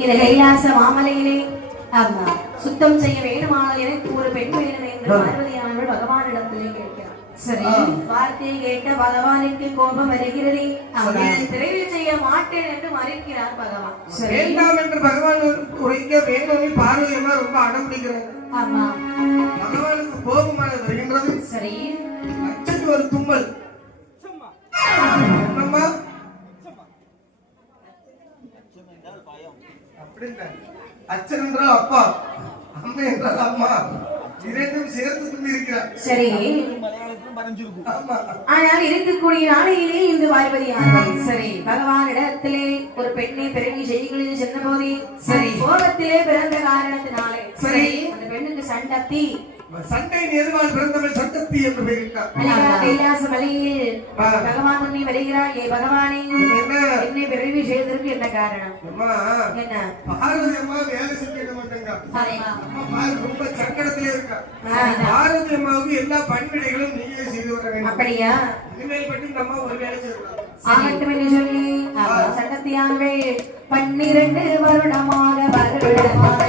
இந்த கைலாச மாமலையிலே சுத்தம் செய்ய வேணுமானால் எனக்கு ஒரு பெண் வேணும் என்று பார்வதியானவள் பகவானிடத்திலே கேட்கிறார். சரி, வார்த்தையை கேட்ட பகவானுக்கு கோபம் வருகிறது. விரைவில் செய்ய மாட்டேன் என்று மறுக்கிறார் பகவான். வேண்டாம் என்று பகவான் உரைக்க வேணும். பார்வதியம்மா ரொம்ப அடம் பிடிக்கிறார். ஆமா, பகவானுக்கு கோபமானது வருகின்றது. சரி, அச்சத்து ஒரு தும்மல். அச்சன் என்றால் அப்பா, அம்மா என்றால் அம்மா, இரண்டும் சேர்த்து தும்பியிருக்கிறார். சரி, ஆனால் இருக்கக்கூடிய நாளையிலே இந்த பார்வதியானவள் சரி பகவானிடத்திலே ஒரு பெண்ணை பிறவி செய்களில் சென்ற போதே சரி கோபத்திலே பிறந்த காரணத்தினாலே சரி அந்த பெண்ணுக்கு சண்டத்தி சண்டையின் எதிர்வால் பிறந்தவள் சண்டத்தி என்று பெயரிட்டார். கைலாச மலையில் பகவான் உன்னை வருகிறாள். ஏ பகவானே, என்னை பிறவி செய்வதற்கு என்ன காரணம்? என்ன பார்வதி அம்மா வேலை செய்ய மாட்டேங்க. ரொம்ப சங்கடத்திலே இருக்கா. பார்வதி அம்மாவுக்கு எல்லா பணிவிடைகளும் நீயே செய்து வர வேண்டும். அப்படியா? இனிமேல் பற்றி இந்த அம்மா ஒரு வேலை செய்யலாம். ஆகட்டும் என்று சொல்லி சண்டத்தியானவே 12 வருடமாக வருடமாக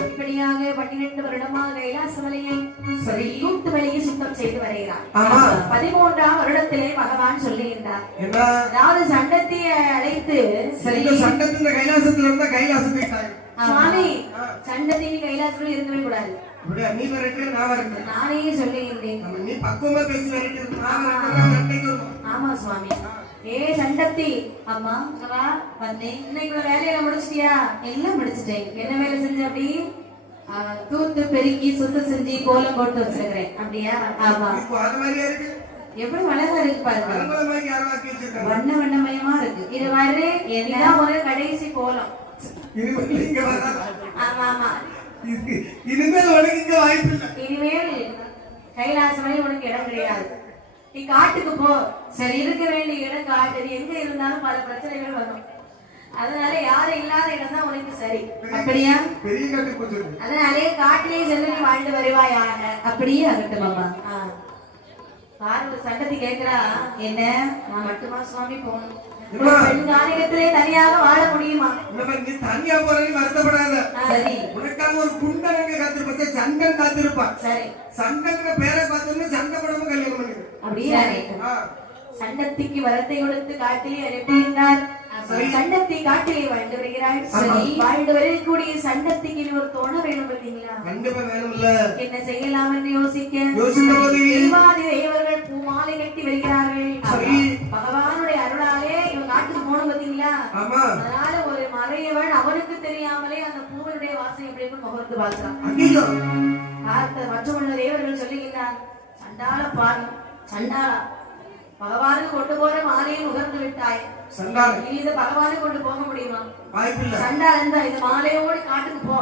இப்படியாக 12 வருடமாக கைலாசமலையை கூட்டுமலையை சுத்தம் செய்து வருகிறார். 13ஆம் வருடத்திலே பகவான் சொல்லியிருந்தார், அதாவது சண்டத்தியை அழைத்து சண்டத்தின் கைலாசத்தில் இருந்தா கைலாசத்தை சுவாமி சண்டத்தி கைலாசத்தில் இருக்கவே கூடாது. நீ வரட்டு, நான் வரட்டு, நானே சொல்லியிருந்தேன். நீ பக்குவமா பேசி வரட்டு. ஆமா சுவாமி. ஏ சண்டத்தி அம்மா வா வந்தேன். இன்னைக்கு வேலையில முடிச்சிட்டியா? எல்லாம் முடிச்சிட்டேன். என்ன வேலை செஞ்ச? அப்படி தூத்து பெருக்கி சுத்தம் செஞ்சு கோலம் போட்டு வச்சிருக்கிறேன். அப்படியா? ஆமா. எப்படி அழகா இருக்கு பாருங்க, வண்ண வண்ணமயமா இருக்கு. இது மாதிரி இதுதான் ஒரு கடைசி கோலம். ஆமா ஆமா, இனிமேல் கைலாசமலை உனக்கு இடம் கிடையாது. நீ காட்டுக்கு போ. சரி, இருக்க வேண்டிய இடம் காட்டு. எங்க இருந்தாலும் பல பிரச்சனைகள் வரும். அதனால யாரும் இல்லாத இடம் தான் உனக்கு சரி. அப்படியா? அதனாலே காட்டிலே சென்று நீ வாழ்ந்து வருவாயாக. அப்படியே ஆகட்டும் அம்மா. பார்வதி சண்டத்தி கேட்கிறா, என்ன நான் மட்டுமா சுவாமி போகணும்? காரியத்திலே தனியாக வாழ முடியுமா? நீ தனியா போறேன்னு வருத்தப்படாத. சரி, உனக்காக ஒரு குண்டனங்க காத்திருப்பா, சண்டன் காத்திருப்பான். சரி, சண்டங்கிற பேரை பார்த்தோம்னா சண்டப்படமா கல்யாணம் பண்ணிடு. அப்படியே சண்டத்திக்கு வரத்தை கொடுத்து காட்டிலே அனுப்பியிருந்தார். சண்டத்தை காட்டிலே வாழ்ந்து வருகிறாள். வாழ்ந்து வரக்கூடிய சண்டத்திக்கு ஒரு தோண வேணும். பார்த்தீங்களா? கண்டிப்பா வேணும்ல. என்ன செய்யலாம் என்று யோசிக்க தேவர்கள் பூமாலை கட்டி வருகிறார்கள். பகவானுடைய அருளாலே இவன் காட்டுக்கு போகணும். பார்த்தீங்களா? அதனால ஒரு மறையவன் அவனுக்கு தெரியாமலே அந்த பூவனுடைய வாசனை எப்படி முகர்ந்து பார்க்கிறான். பார்த்த மற்றொன்று தேவர்கள் சொல்லுகிறார், சண்டால பாரு சண்டாளா, பகவானுக்கு கொண்டு போற மாலையை உகர்ந்து விட்டாய். இனி இந்த பகவானுக்கு கொண்டு போக முடியுமா? சண்டா இருந்தா இந்த மாலையோடு காட்டுக்கு போ.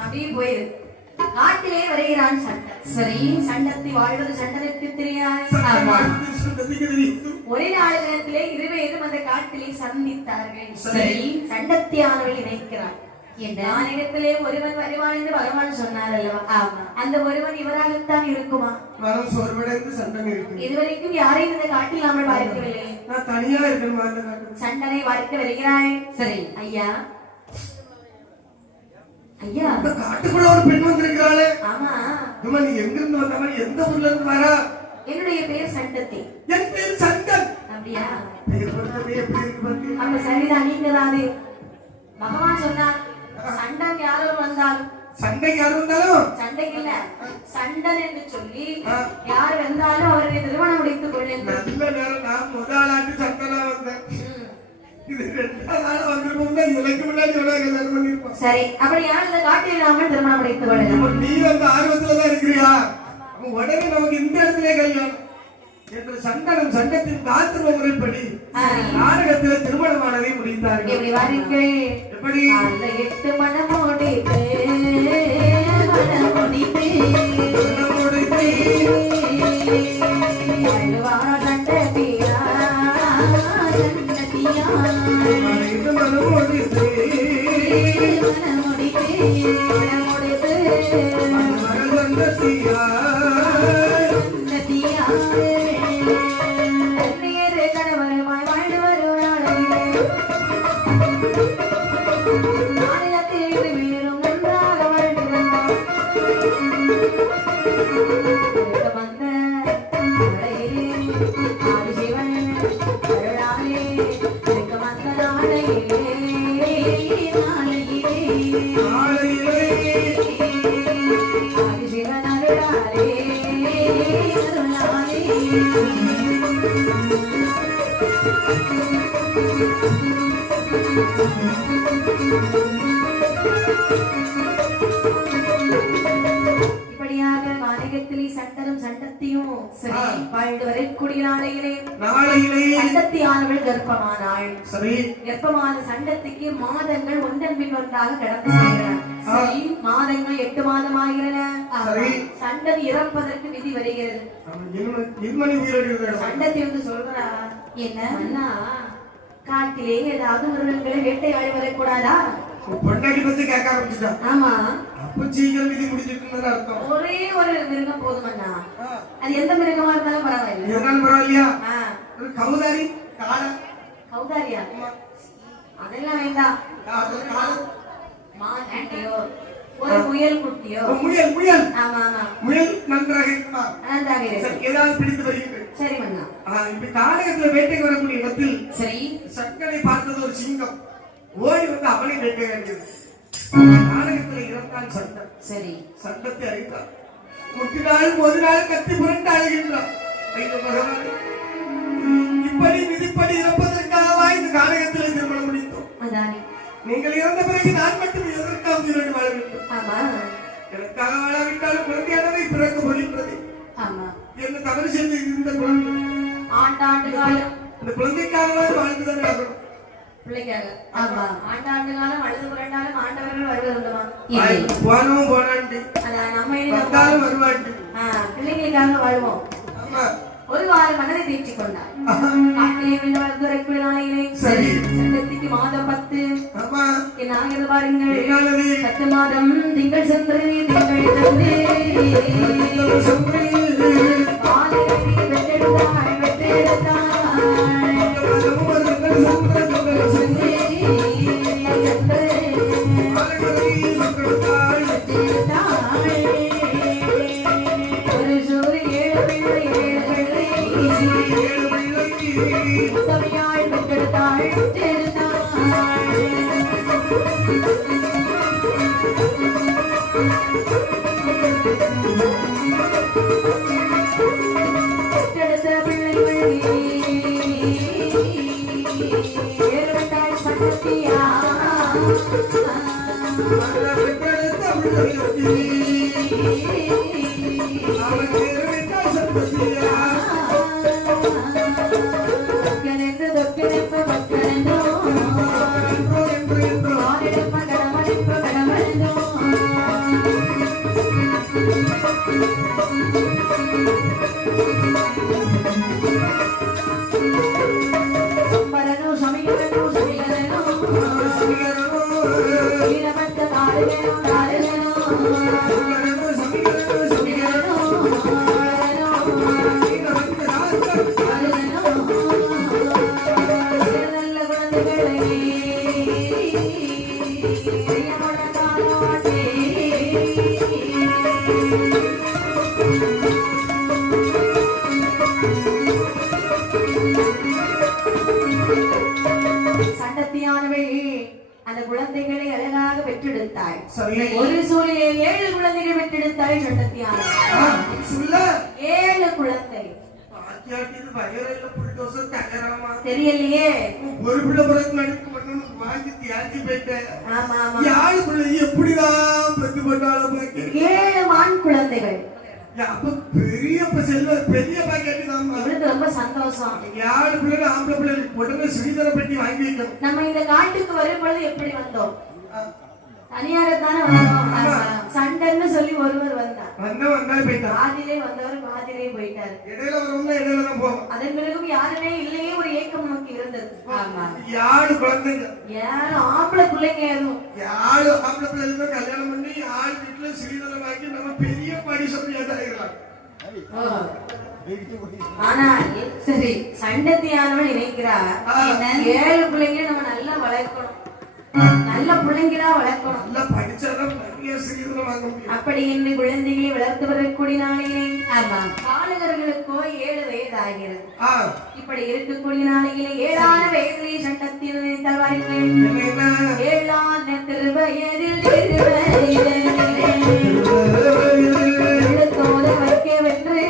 அப்படியே போயிரு. காட்டிலே வருகிறான் சண்டன். சரி, சண்டத்தை வாழ்வது சண்டனுக்கு தெரியாது. ஒரே நாள் நேரத்திலே 2 பேரும் அந்த காட்டிலே சந்தித்தார்கள். சரி, சண்டத்தியானவள் நினைக்கிறார், இடத்திலே ஒருவன் வருவான் என்று பகவான் சொன்னார் அல்லவா? அந்த ஒருவன் இவராகத்தான் இருக்குமா? இதுவரைக்கும் யாரையும் இந்த காட்டில் நாமல் பார்க்கவில்லை. சண்டனை பார்க்க வருகிறாய். சரி ஐயா, ஐயா இந்த காட்டுக்குள்ள ஒரு பெண் வந்திருக்கிறாளே. ஆமா. அம்மா நீ எங்க இருந்து வந்தவ? எந்த ஊர்ல இருந்து வரா? என்னுடைய பேர் சண்டத்தி. என் பேர் சண்டன். அப்படியா? பேர் எப்படி இருக்கு பாரு. அப்ப சரிதான், நீங்க தான் அது. பகவான் சொன்னார் சண்டன் யாரோ வந்தால் சண்டை யார் வந்தாலும் சண்டைக்கு இல்ல சண்டன் என்று சொல்லி யார் வந்தாலும் அவருடைய திருமணம் முடித்துக் கொள்ளுங்கள். நல்ல நேரம் நான் முதலாண்டு சண்டனா வந்தேன். இது ரெண்டாவது ஆளா வந்திருக்கோம்னா எனக்கு முன்னாடி எவ்வளவு கல்யாணம் பண்ணிருப்போம். சரி, அப்படி யார் இந்த காட்டிடாமல் திருமணம் முடித்துக் கொள்ளுங்கள். நீ அந்த ஆர்வத்துலதான் இருக்கிறியா? உடனே நமக்கு இந்த இடத்திலே கல்யாணம் என்று சண்டனம் சண்டத்தின் காத்திருவ முறைப்படி நாடகத்தில் திருமணமானதை முடித்தார்கள். எப்படி வாருங்கள்? எப்படி? அந்த 8 மணமோடி கணவருமாய் வாழ்ந்து வருவாள். மாநிலத்தில் மேலும் நன்றாக வாழ்ந்து வந்தார். வந்த ஆதிசிவன் அருளாலே வந்த நாளையிலே ஆதிசிவன் அருளாலே இப்படியாக மாநிலத்திலே சண்டனும் சண்டத்தையும் சரி வாழ்ந்து வரக்கூடிய நாளையிலே சண்டத்தி ஆனவள் கர்ப்பமானாள். கர்ப்பமான சண்டத்திற்கு மாதங்கள் ஒன்றன் பின் ஒன்றாக கடந்து செல்கின்றன. சரி, மாதங்கள் 8 மாதம் ஆகிறன. சண்டன் இறப்பதற்கு விதி வருகிறது. சண்டத்தை வந்து சொல்றா என்ன அண்ணா, காட்டிலே ஏதாவது மிருகங்களை வேட்டையாடி வரக்கூடாதா? பொண்டாட்டி பத்தி கேட்க ஆரம்பிச்சுட்டான். ஆமா, அப்ப சீக்கிரம் விதி முடிஞ்சிட்டு அர்த்தம். ஒரே ஒரு மிருகம் போதும் அண்ணா. அது எந்த மிருகமா இருந்தாலும் பரவாயில்லை. இருந்தாலும் பரவாயில்லையா? கௌதாரி கௌதாரியா? அதெல்லாம் வேண்டாம். மாட்டியோ ஒரு முயல் குட்டியோ? முயல். ஆமா ஆமா, முயல் நன்றாக இருக்குமா? நன்றாக இருக்கு. ஏதாவது பிடித்து வருகிறது. சரி மன்னா. இப்ப கானகத்துல வேட்டைக்கு வரக்கூடிய இடத்தில் சரி சக்கனை பார்த்தது ஒரு சிங்கம். ஓடி வந்து அவனை வேட்டையாடியது. கானகத்துல இறந்தான் சண்டன். சரி, சண்டத்தை அழித்தான். முட்டினால் ஒரு நாள் கத்தி புரண்டு அழுகின்றான். பகவானே, இப்படி விதிப்படி இறப்பதற்காகவா இந்த கானகத்தில் திருமணம் முடித்தோம்? அதானே, நீங்கள் இறந்த பிறகு நான் மட்டும் எதற்காக உயிரோடு வாழ வேண்டும்? ஆமா, எனக்காக வாழாவிட்டாலும் குழந்தையானவை பிறக்க போகின்றது. ஆமா, என்ன தவறு செய்து இந்த குழந்தை ஆண்டாண்டு காலம் இந்த குழந்தைக்காக வாழ்ந்துதான் ஆகணும். பிள்ளைக்காக. ஆமா, ஆண்டாண்டு காலம் அழுது புரண்டாலும் ஆண்டவர்கள் வருவதுமா? போனவும் போனாண்டி, அதான் நம்ம வந்தாலும் வருவாண்டி. பிள்ளைங்களுக்காக வாழ்வோம். ஆமா, ஒரு வாரம் மனதை தேற்றிக் கொண்டார். சண்டத்திக்கு மாதம் 10. என்ன ஆகிறது பாருங்கள். 10 மாதம் திங்கள் சென்று திங்கள் தந்து ஒரு சூரிய 7 பிள்ளை 7 பிள்ளை உத்தமையாள் பெற்றெடுத்தாள் பெற்றெடுத்த பிள்ளைகள் 7 சண்டத்தியா நல்ல குழந்தைகளை குழந்தைகளை அழகாக பெற்றெடுத்தாள். சரி. ஒரு சூழிலே 7 குழந்தைகள் பெற்றெடுத்தாள் சண்டத்தியார். 7 குழந்தை. தெரியலையே. ஒரு பிள்ளை பிறகு நடுக்கு பண்ணணும் வாங்கி தியாகி போயிட்டேன். ஆமா ஆமா. யாரு பிள்ளை எப்படிதான் பெற்று பண்ணாலும் 7 ஆண் குழந்தைகள். அப்ப பெரிய பெரிய பாக்கெட் தான். இவளுக்கு ரொம்ப சந்தோஷம். 7 பிள்ளை ஆம்பளை பிள்ளை உடனே ஸ்ரீதர பெட்டி வாங்கி வைக்கணும். நம்ம இந்த காட்டுக்கு வரும் பொழுது எப்படி வந்தோம்? தனியாரத்தானே வந்தோம். சண்டைன்னு சொல்லி ஒருவர் வந்தார். வந்தாலே போயிட்டார். பாதியிலே வந்தவர் பாதியிலே போயிட்டார். இடையில வரவங்க இடையில தான் போவோம். அதன் பிறகும் யாருமே இல்லையே ஒரு ஏக்கம் நமக்கு இருந்தது. ஆமா. 7 குழந்தைங்க. 7 ஆம்பளை பிள்ளைங்க எதுவும். 7 ஆம்பளை பிள்ளைங்க கல்யாணம் பண்ணி 7 வீட்டுல ஸ்ரீதர வாங்கி நம்ம பெரிய படி சொல்லி ஏதாயிரலாம். ஆனா சரி சண்டத்தியானவன் நினைக்கிறார் 7 பிள்ளைங்க நம்ம நல்லா வளர்க்கணும். நல்ல பிள்ளைங்களா வளர்க்கணும். நல்லா படிச்சாதான் நிறைய ஸ்ரீதரம் வாங்க முடியும். அப்படி என்று குழந்தைகளை வளர்த்து வரக்கூடிய நாளிலே பாலகர்களுக்கோ 7 வயது ஆகிறது. இப்படி இருக்கக்கூடிய நாளிலே 7ஆன வயதிலே சண்டத்தில் நினைத்தவார்கள் 7ஆன திருவயதில் தோத வைக்க வென்று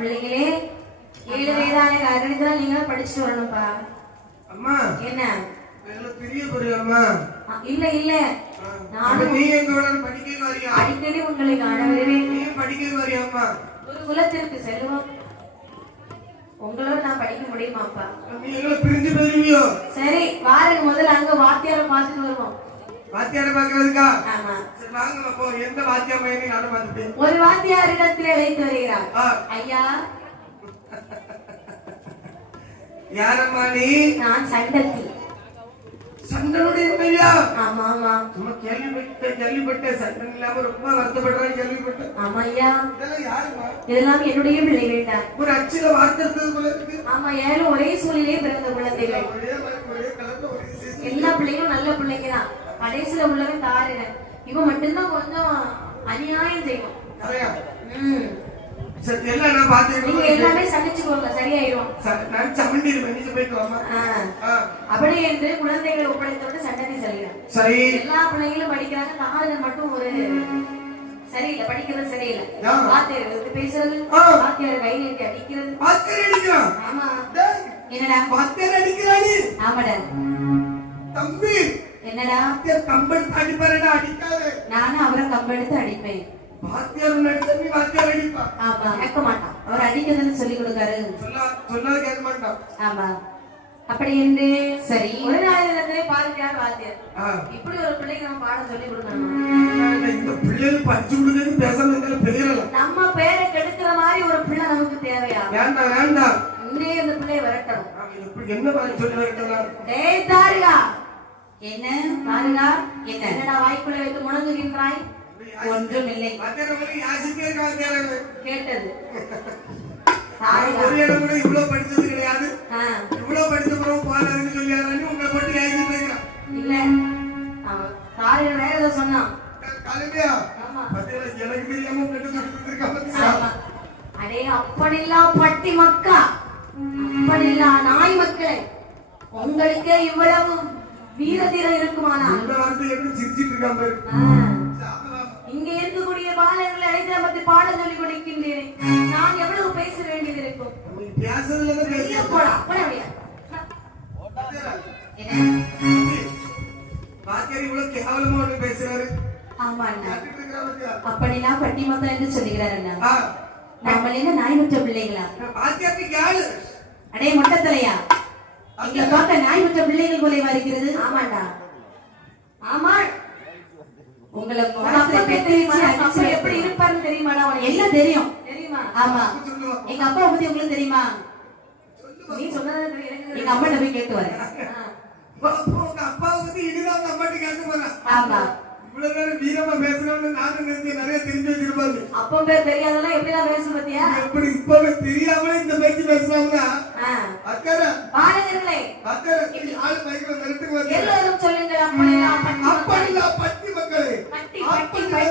பிள்ளைங்களே 7 வயதான அறிவித்தா நீங்க படிச்சுட்டு வரணும்பா. அம்மா என்ன பெரிய புரியம்மா? இல்ல இல்ல நானும் நீ எங்களோட படிக்க வரியா? அடிக்கடி உங்களை காண வருவேன். நீ படிக்க வரியாம்மா? ஒரு குலத்திற்கு செல்வம் உங்களோட நான் படிக்க முடியுமாப்பா? நீ எங்களை பிரிஞ்சு போயிருவியோ? சரி வாருங்க முதல்ல அங்க வாத்தியாரை பார்த்துட்டு வருவோம். வாத்தியாரை பார்க்கறதுக்கா? ஆமா. சரி வாங்க அப்போ எந்த வாத்தியார் பையனை நானும் பார்த்துட்டேன். ஒரு வாத்தியார் இடத்துல அழைத்து வருகிறார். ஐயா யாரம்மா நீ? நான் சண்டத்தி. சண்டனுடைய மனைவியா? ஆமா ஆமா. சும்மா கேள்விப்பட்டேன் சண்டன் இல்லாம ரொம்ப வருத்தப்படுறான்னு கேள்விப்பட்டேன். ஆமா ஐயா. இதெல்லாம் யாருமா? இதெல்லாம் என்னுடைய பிள்ளைகள் தான். ஒரு அச்சில வார்த்தை இருக்கிறது போல இருக்கு. ஆமா 7 ஒரே சூழ்நிலையே பிறந்த குழந்தைகள். ஒரே கலர்ல ஒரே எல்லா பிள்ளைகளும் நல்ல பிள்ளைங்க தான். கடைசியில உள்ளவன் தாரின இவன் மட்டும்தான் கொஞ்சம் அநியாயம் செய்யும். சரி எல்லாம் நான் பாத்தேன். நீங்க எல்லாமே சமைச்சுக்கோங்க சரியாயிரும். நான் சமண்டிருவேன் நீங்க போயிட்டு வாமா. அப்படி என்று குழந்தைகளை ஒப்படைத்தோடு சண்டனை செல்கிறார். சரி எல்லா பிள்ளைங்களும் படிக்கிறாங்க. காதல் மட்டும் ஒரு சரியில்லை, படிக்கிறது சரியில்லை. வாத்தியார் பேசுறது வாத்தியார் கை நீட்டி அடிக்கிறது. வாத்தியார் அடிக்கிறான்? ஆமா. என்னடா வாத்தியார் அடிக்கிறானே? ஆமாடா தம்பி. என்னடா கம்பெடுத்து அடிப்பாரடா? அடிக்காதே. நானும் அவரை கம்பெடுத்து அடிப்பேன். வாத்தியார் நடிச்சா நீ வாத்தியார் அடிப்பா? ஆமா. கேட்க மாட்டான். அவர் அடிக்கிறதுன்னு சொல்லி கொடுக்காரு. சொன்னா கேட்க மாட்டான். ஆமா. அப்படி என்று சரி ஒரு நாளிலே பாருங்க வாத்தியார் இப்படி ஒரு பிள்ளைக்கு நம்ம பாடம் சொல்லி கொடுக்கணும். இந்த பிள்ளைகள் படிச்சு கொடுக்கிறது பேசணுங்கிற பெரியல நம்ம பேரை கெடுக்கிற மாதிரி ஒரு பிள்ளை நமக்கு தேவையா? வேண்டாம் வேண்டாம். இங்கே இந்த பிள்ளையை வரட்டும். என்ன பாடம் சொல்லி வரட்டும்? டேய் தாரிகா. என்ன தாரிகா? என்னடா வாய்க்குள்ள வைத்து முழங்குகின்றாய்? ஒன்றுமில்லை. கேட்டது இவ்வளவு படிச்சது கிடையாது. இவ்வளவு படிச்ச பிறகு போறாருன்னு சொல்லியாரு உங்களை போட்டு இல்ல தாரிகா வேற ஏதோ சொன்னான். எனக்கு தெரியாம அடே அப்படிலாம் பட்டி பட்டி மக்கா அப்படிலாம் நாய் மக்களே, உங்களுக்கு இவ்வளவு வீரதீரம் இருக்குமானா இங்க இருக்கக்கூடிய பாலர்களை அழைத்து நமக்கு பாடம் சொல்லிக் கொடுக்கின்றேன். நான் எவ்வளவு பேச வேண்டியது இருக்கும்? போடா போட முடியாது. அப்படின்னா பட்டி மக்கள் என்று சொல்லுகிறார் அண்ணா. நம்ம என்ன நாய்முற்ற பிள்ளைகளா? அடே மொட்டத்தலையா, இங்க பார்க்க நாய்முற்ற பிள்ளைகள் போல இருக்கிறது. ஆமாண்டா, ஆமா. உங்களை எப்படி இருப்பாருன்னு தெரியுமாடா? உனக்கு எல்லாம் தெரியும் தெரியுமா? ஆமா. எங்க அப்பா பத்தி உங்களுக்கு தெரியுமா? நீ சொன்னது எங்க அம்மா போய் கேட்டு வரேன். அப்பாவை பத்தி இனிதான் அம்மாட்ட கேட்டு போறேன். ஆமா, இவ்வளவு நேரம் வீரமா பேசணும்னு நானும் நிறைய தெரிஞ்சு வச்சிருப்பாரு. அப்போ பேர் தெரியாதெல்லாம் எப்படிதான் பேச பத்தியா? எப்படி இப்பவே தெரியாம இந்த பேச்சு பேசலாம்னா அக்கறை பாருங்களே, அக்கறை ஆளு பைக்ல நிறுத்துக்கு வந்து எல்லாரும் சொல்லுங்க. அப்படியா பட்டி மக்களே, பட்டி மக்களே,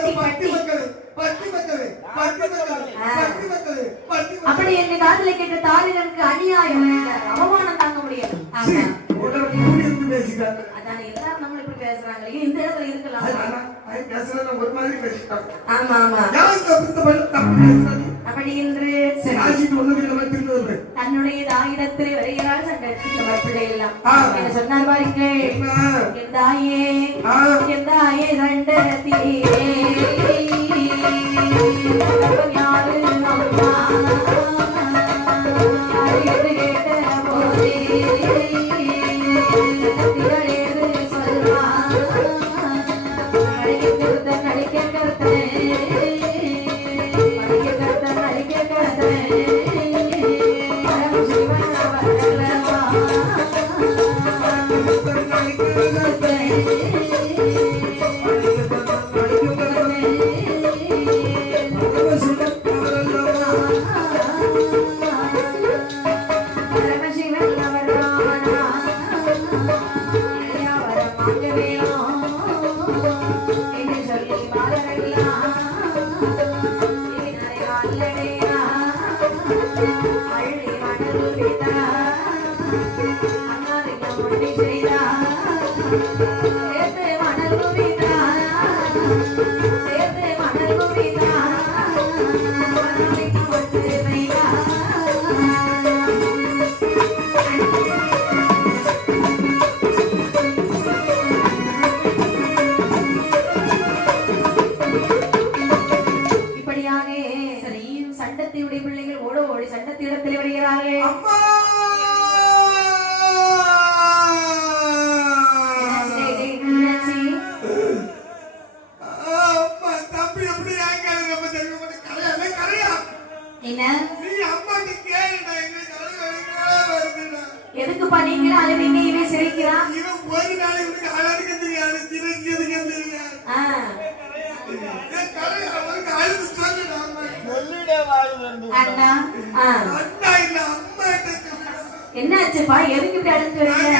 பட்டி மக்களே, அப்படி என்ன காதலை கேட்ட தாலிகளுக்கு அநியாயம், அவமானம் தாங்க முடியாது. அதான் எல்லாரும் நம்ம இப்படி பேசுறாங்க. இந்த இடத்துல இருக்கலாம். ஒரு மாதிரி பேசிட்டாங்க. ஆமா ஆமா. அப்படி என்று தன்னுடைய தாயிடத்தில் வருகிறார் பிள்ளை எல்லாம் என்ன சொன்னார் பாருங்கள். என் தாயே சண்டத்தியே யாரு அம்மா யாரு கேட்ட போதே சொல்வா சண்டத்தினுடைய பிள்ளைகள் ஓட ஓடி சண்டத்திடத்தில் வருகிறார்கள். எதுக்குப்பா நீங்க அழுவீங்க? இவன் சிரிக்கிறான். ஒரு நாளைக்கு அழகு தெரியாது, என்னாச்சுப்பா? எதுக்கு இப்படி அழுத்து வரீங்க?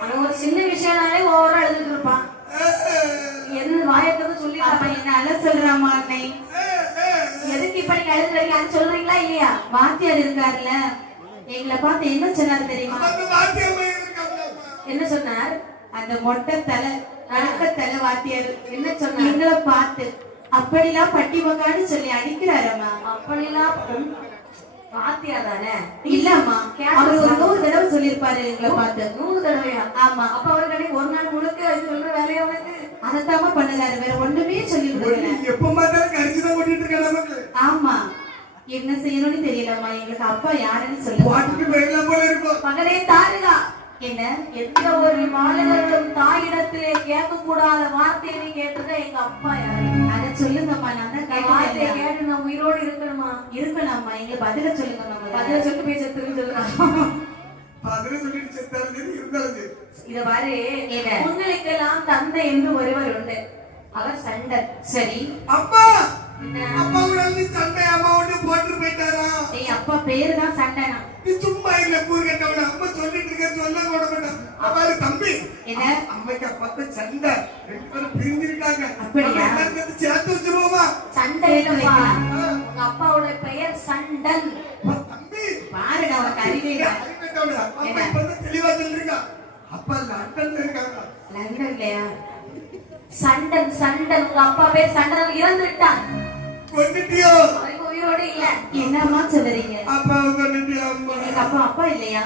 அவன் ஒரு சின்ன விஷயம்னாலே ஓவரா அழுதுட்டு இருப்பான். எது வாயக்கதை சொல்லி என்ன அழ சொல்றாமா அன்னை? எதுக்கு இப்ப நீங்க அழுது வரீங்க சொல்றீங்களா இல்லையா? வாத்தியார் இருக்காருல்ல, எங்களை பார்த்து என்ன சொன்னார் தெரியுமா? என்ன சொன்னார்? அந்த மொட்டை தலை தலை வாத்தியார் என்ன சொன்னார்? எங்களை பார்த்து அப்படிலாம் பட்டி மக்கான்னு சொல்லி அடிக்கிறாரம்மா. அப்படிலாம் வாத்தியார் தானே? இல்லம்மா, அவர் ஒரு 100 தடவை சொல்லியிருப்பாரு எங்களை பார்த்து. 100 தடவையா? ஆமா. அப்ப அவர்களை ஒரு நாள் முழுக்க சொல்ற வேலையா வந்து அதத்தாம பண்ணுறாரு, வேற ஒண்ணுமே சொல்லி கொடுக்கல. ஆமா, என்ன செய்யணும்னு தெரியலம்மா. எங்களுக்கு அப்பா யாருன்னு சொல்லி மகனே தாருகா. என்ன எந்த ஒரு மாணவர்களும் தாயிடத்திலே கேட்க கூடாத வார்த்தையை கேட்டது எங்க அப்பா யாரு? அதை சொல்லுங்கம்மா. நான் தான் வார்த்தையை கேட்டு நான் உயிரோடு இருக்கணுமா? இருக்கலாம்மா. எங்களுக்கு பதில சொல்லுங்கம்மா. பதில சொல்லி போய் செத்துன்னு சொல்லுங்க. இத பாரு, உங்களுக்கெல்லாம் தந்தை என்று ஒருவர் உண்டு, அவர் சண்டர். சரி அப்பா, அப்பா சண்டை அம்மாவோட போட்டு போயிட்டாரா? அப்பா பேரு தான் சண்டைனா நீ சும்மா இல்ல கூறு கேட்டவன அம்மா சொல்லிட்டு இருக்க சொல்ல கூட மாட்டான். அவரு தம்பி என்ன அம்மைக்கு அப்பாக்கு சண்டை, 2 பேரும் பிரிஞ்சிருக்காங்க. அப்படியா? சேர்த்து வச்சிருவோமா? சண்டை இல்லப்பா, உங்க அப்பாவோட பெயர் சண்டன். தம்பி பாருடா உனக்கு அறிவே இல்ல. அப்பா இப்ப வந்து தெளிவா சொல்றீங்க. அப்பா லண்டன்ல இருக்காங்க. லண்டன்லயா? சண்டன் சண்டன் உங்க அப்பா பேர் சண்டன் இறந்து விட்டான். கொன்னுட்டியோ? அவருக்கு உயிரோடு இல்ல. என்னம்மா சொல்றீங்க? அப்பா கொன்னுட்டியா அம்மா? எனக்கு அப்பா இல்லையா?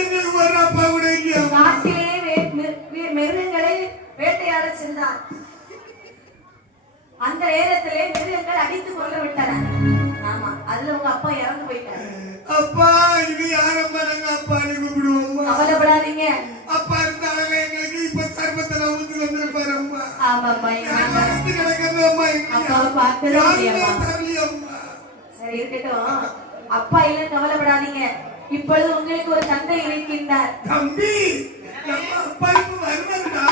எங்களுக்கு ஒரு அப்பா கூட இல்லையா? காட்டிலே மிருகங்களை வேட்டையாட சென்றார். அந்த நேரத்திலே மிருகங்கள் அடித்து கொள்ள விட்டன. ஆமா, அதுல உங்க அப்பா இறந்து போயிட்டாரு. அப்பா இது யாரம்மா? நாங்க அப்பான்னு கூப்பிடுவோம்மா. கவலைப்படாதீங்க. அப்பா இருந்தாங்க எங்களுக்கு இப்ப சர்பத்துல ஊத்தி வந்திருப்பாரு அம்மா. ஆமாம்மா, கிடக்கிறது அம்மா. அப்பாவை பார்க்கவே முடியாமா? தெரியலையம்மா. சரி இருக்கட்டும், அப்பா இல்ல கவலைப்படாதீங்க. இப்பொழுது உங்களுக்கு ஒரு தந்தை இருக்கின்றார். தம்பி நம்ம அப்பா இப்ப வருவாருடா.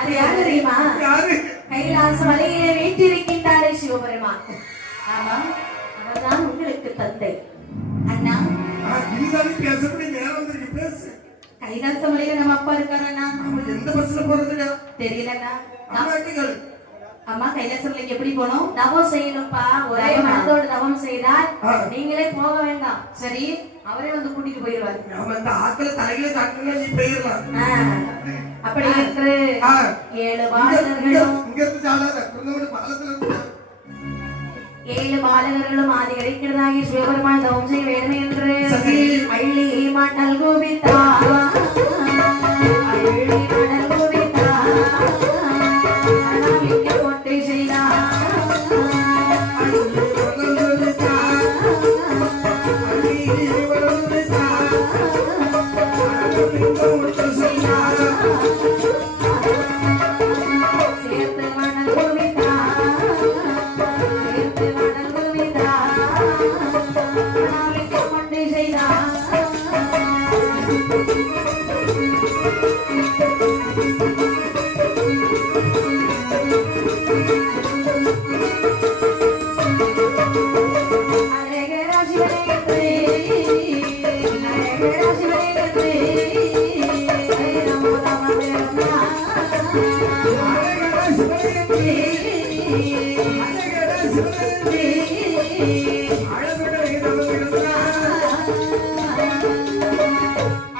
அது யாரு தெரியுமா? யாரு? கைலாச மலையிலே வீட்டிருக்கின்றாரே சிவபெருமான். ஆமா, அவர்தான் உங்களுக்கு தந்தை. அண்ணா இதுதான் பேசப்படி நேரம் வந்திருக்கு, பேசு. கைலாச மலையில நம்ம அப்பா இருக்காரண்ணா. எந்த பஸ்ல போறதுடா? தெரியலண்ணா. அம்மாட்டிகள் அம்மா கைலாச மலைக்கு எப்படி போனோம்? தவம் செய்யணும்ப்பா. ஒரே மனதோடு தவம் செய்தால் நீங்களே போக வேண்டாம். சரி, அவரே வந்து கூட்டிட்டு போயிருவாரு. நாம இந்த ஆத்துல தலையில காட்டுனா நீ போயிடலாம். அப்படி என்று 7 பாலகர்களும் இங்க இருந்து சாடாத குந்தோடு பாலத்துல இருந்து 7 பாலகர்களும் ஆதி கிடைக்கிறதாகி சிவபெருமான் தவம் செய்ய வேண்டுமே என்று அள்ளி மணல் கோவிந்தா அள்ளி மணல் கோவிந்தா அனாமிக்க போட்டு செய்தார். சேர்த்து மணல் கோவிந்தா சேர்த்து மணல் கோவிந்தா அனாமிக்க போட்டு செய்தார்.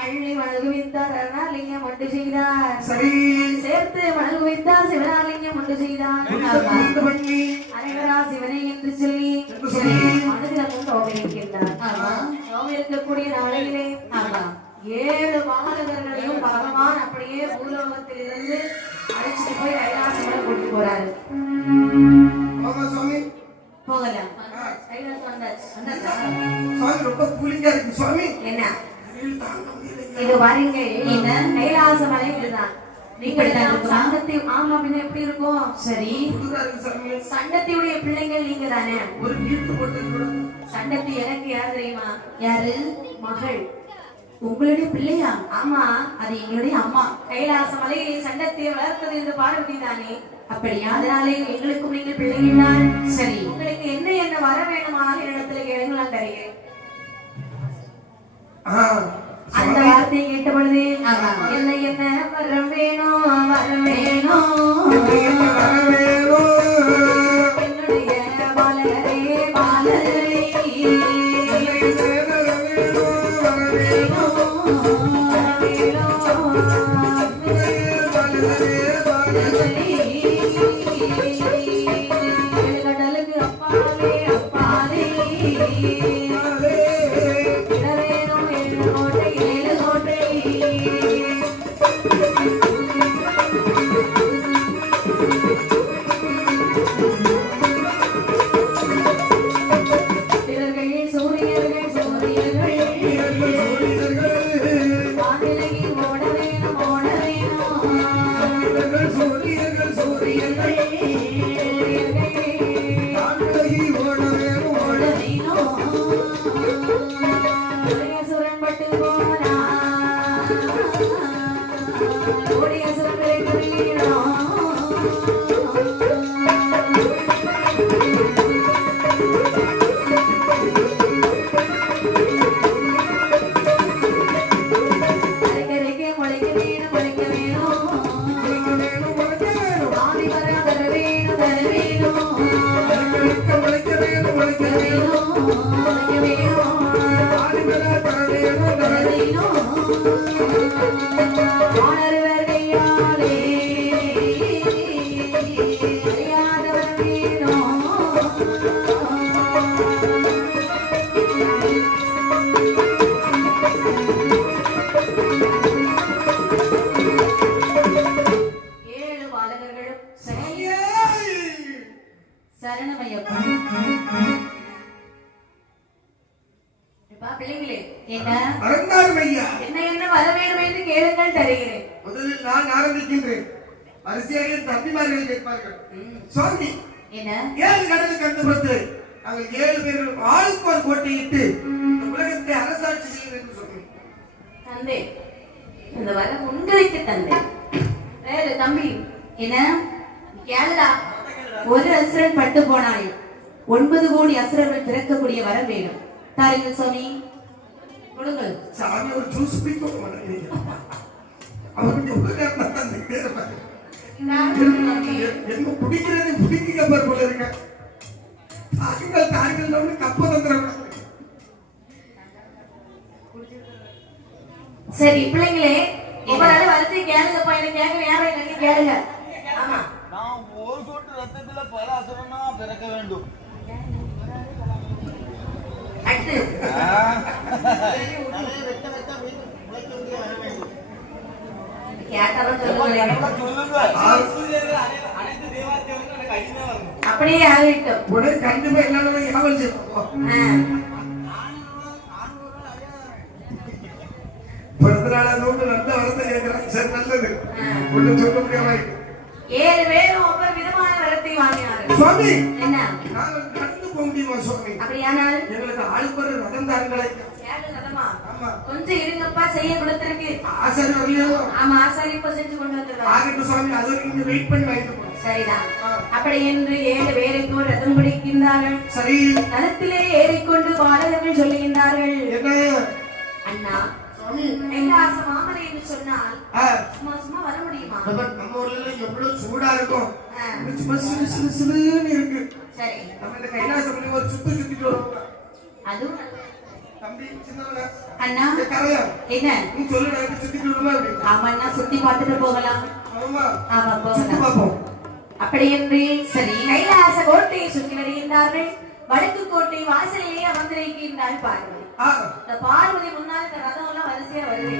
அள்ளி மணல் குவித்தார் அருணாலிங்கம் ஒன்று செய்தார். சேர்த்து மணல் குவித்தார் சிவனாலிங்கம் ஒன்று செய்தார். அழகரா சிவனை என்று சொல்லி மனதிலும் தோவை இருக்கின்றார். தோவை இருக்கக்கூடிய நாளையிலே 7 பாலகர்களையும் பகவான் அப்படியே பூலோகத்திலிருந்து அழைச்சிட்டு போய் கைலாசம் கூட்டி போறாரு. போகலாம். கைலாசம் வந்தாச்சு. ரொம்ப கூலிங்கா இருக்கு சுவாமி. என்ன இது பாருங்க, கைலாச மலை இதுதான். சண்டத்தை ஆமா பின்ன எப்படி இருக்கும்? சரி, சண்டத்தியுடைய பிள்ளைங்கள் நீங்க தானே. ஒரு வீட்டு போட்டு சண்டத்தி எனக்கு யார் தெரியுமா? யாரு? மகள். உங்களுடைய பிள்ளையா? ஆமா, அது எங்களுடைய அம்மா. கைலாச மலையை சண்டத்தை வளர்த்தது இந்த பார்வதி தானே. அப்படியா? அதனாலே எங்களுக்கும் நீங்கள் பிள்ளைகள் தான். சரி, உங்களுக்கு என்ன என்ன வர வேணுமானாலும் என்னிடத்துல கேளுங்க, நான் தருகிறேன். அந்த வார்த்தையை கேட்ட பொழுது என்ன என்ன வரம் வேணும் வரம் வேணும் என்னுடைய பாலகரே பாலகரே கடலுக்கு அப்பாலே அப்பாலே வேணும் பிள்ளைங்களே என்ன என்ன வர வேண்டும் என்று கேளுங்கள் தருகிறேன். முதலில் நான் ஆரம்பிக்கின்றேன். வரிசையாக தம்பிமார்கள் கேட்பார்கள். சுவாமி என்ன 7 கடலுக்கு அந்தப்புறத்து நாங்கள் 7 பேரும் ஆளுக்கு ஒரு கோட்டையிட்டு இந்த உலகத்தை அரசாட்சி செய்யும் என்று சொன்னேன். தந்தை இந்த வரம் உங்களுக்கு தந்தை. வேற தம்பி என்ன கேளுடா. ஒரு அசுரன் பட்டு போனாயும் 9 கோடி அசுரர்கள் பிறக்கக்கூடிய வரம் வேணும். தாருங்கள் சுவாமி கொடுங்கள். சாமி ஒரு ஜூஸ் பிடிக்கும் அவருக்கு என்ன குடிக்கிறது குடிக்க போல இருக்க தாக்குங்கள் தாக்குங்கள் கப்ப தந்துடும். சரி பிள்ளைங்களே உங்களால வரிசை கேளுங்கப்பா. என்ன கேட்க யாரும் எனக்கு கேளுங்க. ஆமா நான் ஒரு சொட்டு ரத்தத்துல பல அசுரனா பிறக்க வேண்டும். அடுத்து அப்படியே ஆகிட்டோம். உடனே கண்டிப்பா எல்லாரும் ஞாபகம் செய்வோம். பிறந்தநாளோடு நல்ல வரத்தை கேட்கிறாங்க. சரி நல்லது ஒன்றும் சொல்ல முடியாம 7 பேரும் ஒவ்வொரு விதமான வரத்தை வாங்கினார்கள். சுவாமி என்ன நாங்கள் நடந்து போக முடியுமா சுவாமி? அப்படியானால் எங்களுக்கு ஆளுக்கு ஒரு ரதம் தாருங்களை. கொஞ்சம் இருங்கப்பா செய்ய கொடுத்திருக்கு. ஆசாரி வரலையோ? ஆமா ஆசாரி இப்ப செஞ்சு கொண்டு வந்துருவாங்க. ஆகட்டும் சுவாமி அது வரைக்கும் இங்க வெயிட் பண்ணி வாங்கிட்டு போறோம். சரிதான். அப்படி என்று 7 பேருக்கு ஒரு ரதம் பிடிக்கின்றார்கள். சரி ரதத்திலே ஏறிக்கொண்டு பாடகர்கள் சொல்லுகின்றார்கள். என்ன அண்ணா சுவாமி கைலாச மாமலை என்று சொன்னால் சும்மா சும்மா வர முடியுமா? நம்ம ஊர்ல எவ்வளவு சூடா இருக்கும். சும்மா சிலு சிலு சிலுன்னு இருக்கு. சரி நம்ம இந்த கைலாசம் ஒரு சுத்து சுத்திட்டு வருவோம். அதுவும் தம்பி சின்னவள அண்ணா கரையா என்ன நீ சொல்லு நான் சுத்திட்டு வருமா அப்படி? ஆமா அண்ணா சுத்தி பார்த்துட்டு போகலாம். ஆமா ஆமா சுத்தி போகலாம். பாப்போம். அப்படி என்று சரி கைலாச கோட்டையை சுற்றி வருகின்றார்கள். வடக்கு கோட்டை வாசலிலேயே அமர்ந்திருக்கின்றாள் பார்வதி. இந்த பார்வதி முன்னால் இந்த ரதம் எல்லாம் வரிசையா வருது.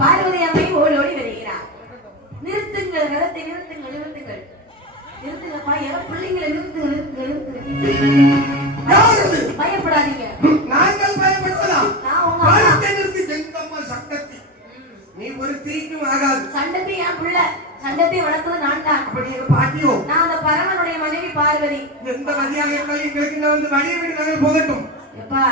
பார்வதி அம்மை ஓடி ஓடி வருகிறார். நிறுத்துங்கள் ரதத்தை நிறுத்துங்கள் நிறுத்துங்கள் நிறுத்துங்கப்பா. எவன் பிள்ளைங்களை நிறுத்துங்க நிறுத்துங்க நிறுத்துங்க. பயப்படாதீங்க. நாங்கள் பயப்படுவதா? நான் உங்க அம்மா. நிறுத்தி எங்கம்மா சட்டத்தி நீ ஒரு தீக்கும் ஆகாது. சண்டத்தை என் பிள்ளை சண்டத்தை வளர்த்தது நான் தான். அப்படி எங்க பாட்டியோ? நான் அந்த பரமனுடைய மனைவி பார்வதி. எந்த மதியாக இருந்தாலும் எங்களுக்கு நான் வந்து வழியை விட்டு நாங்கள் போகட்டும். எப்பா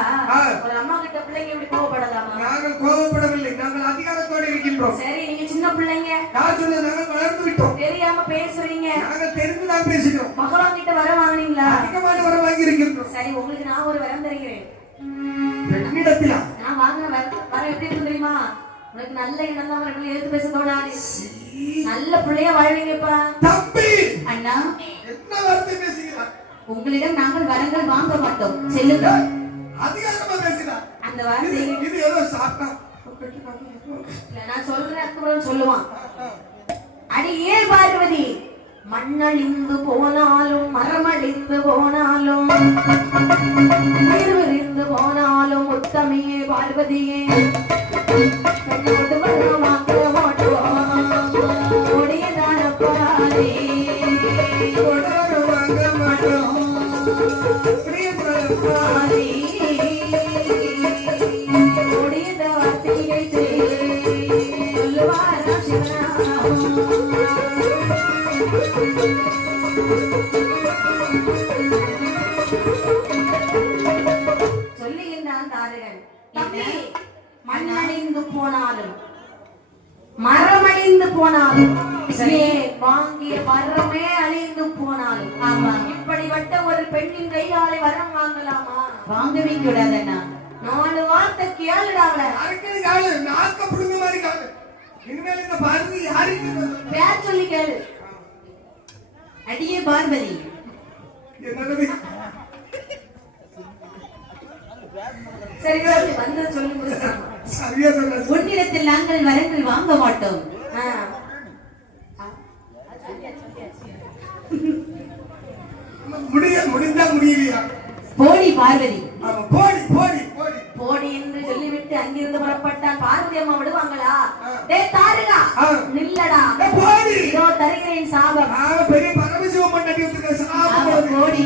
ஒரு அம்மா கிட்ட பிள்ளைங்க எப்படி கோவப்படலாமா? நாங்கள் கோபப்படவில்லை. நாங்கள் அதிகாரத்தோடு இருக்கின்றோம். சரி நீங்க சின்ன பிள்ளைங்க. யார் சொன்னது? நாங்கள் வளர்ந்து விட்டோம். தெரியாம பேசுறீங்க. நாங்கள் தெரிந்துதான் பேசுகிறோம். மகளம் கிட்ட வர வாங்கினீங்களா? அதிகமான வர வாங்கி இருக்கின்றோம். சரி உங்களுக்கு நான் ஒரு வரம் தருகிறேன். பெண்ணிடத்திலா? நான் வாங்கின வரம் எப்படி இருக்கு தெரியுமா? உனக்கு நல்ல எண்ணம் தான் வரணும். எடுத்து பேச தோணாது. நல்ல பிள்ளையா வாழ்வீங்கப்பா. தம்பி அண்ணா என்ன வார்த்தை பேசுகிறார்? உங்களிடம் நாங்கள் வரங்கள் வாங்க மாட்டோம். செல்லுங்க. அதிகாரமா பேசுறா. அந்த வார்த்தை இது ஏதோ சாப்பிட்டா நான் சொல்றேன் சொல்லுவான். அடியே பார்வதி மண்ணழிந்து போனாலும் மரமழிந்து போனாலும் உயிர்விரிந்து போனாலும் உத்தமையே பார்வதியே மாற்ற மாட்டோம். கொடியதான பாரே வாங்க மாட்டோம். கொடியத வார்த்தையை சொல்லுவாரா சொல்லுகின்றான் தாரகன். தம்பி மண்ணழிந்து போனாலும் மரமழிந்து போனாலும் வாங்கிய வரமே அழிந்து போனாலும் ஆமா இப்படிப்பட்ட ஒரு பெண்ணின் கையாலை வரம் வாங்கலாமா? வாங்கவே கூடாதுன்னா கேளுடா அவளை. யாருக்கு காலு நாக்க புடுங்க மாதிரி காலு. இனிமேல் இந்த பார்வதி யாருக்கு பேர் சொல்லி கேளு. அடியே பார்வதி, என்னது சரி சரி வந்து சொல்லி முடிச்சான். சரியா சொன்ன. உன்னிடத்தில் நாங்கள் வரங்கள் வாங்க மாட்டோம். முடிந்தா முடியலையா? போடி பார்வதி. போடி போடி போடி போடி என்று சொல்லிவிட்டு அங்கிருந்து புறப்பட்டான். பார்வதி அம்மா விடுவாங்களா? டேய் தாருகா, நில்லடா. போடி. இதோ தருகிறேன் சாபம். பெரிய பரமசிவம் பண்ணி வச்சிருக்க சாபம். போடி.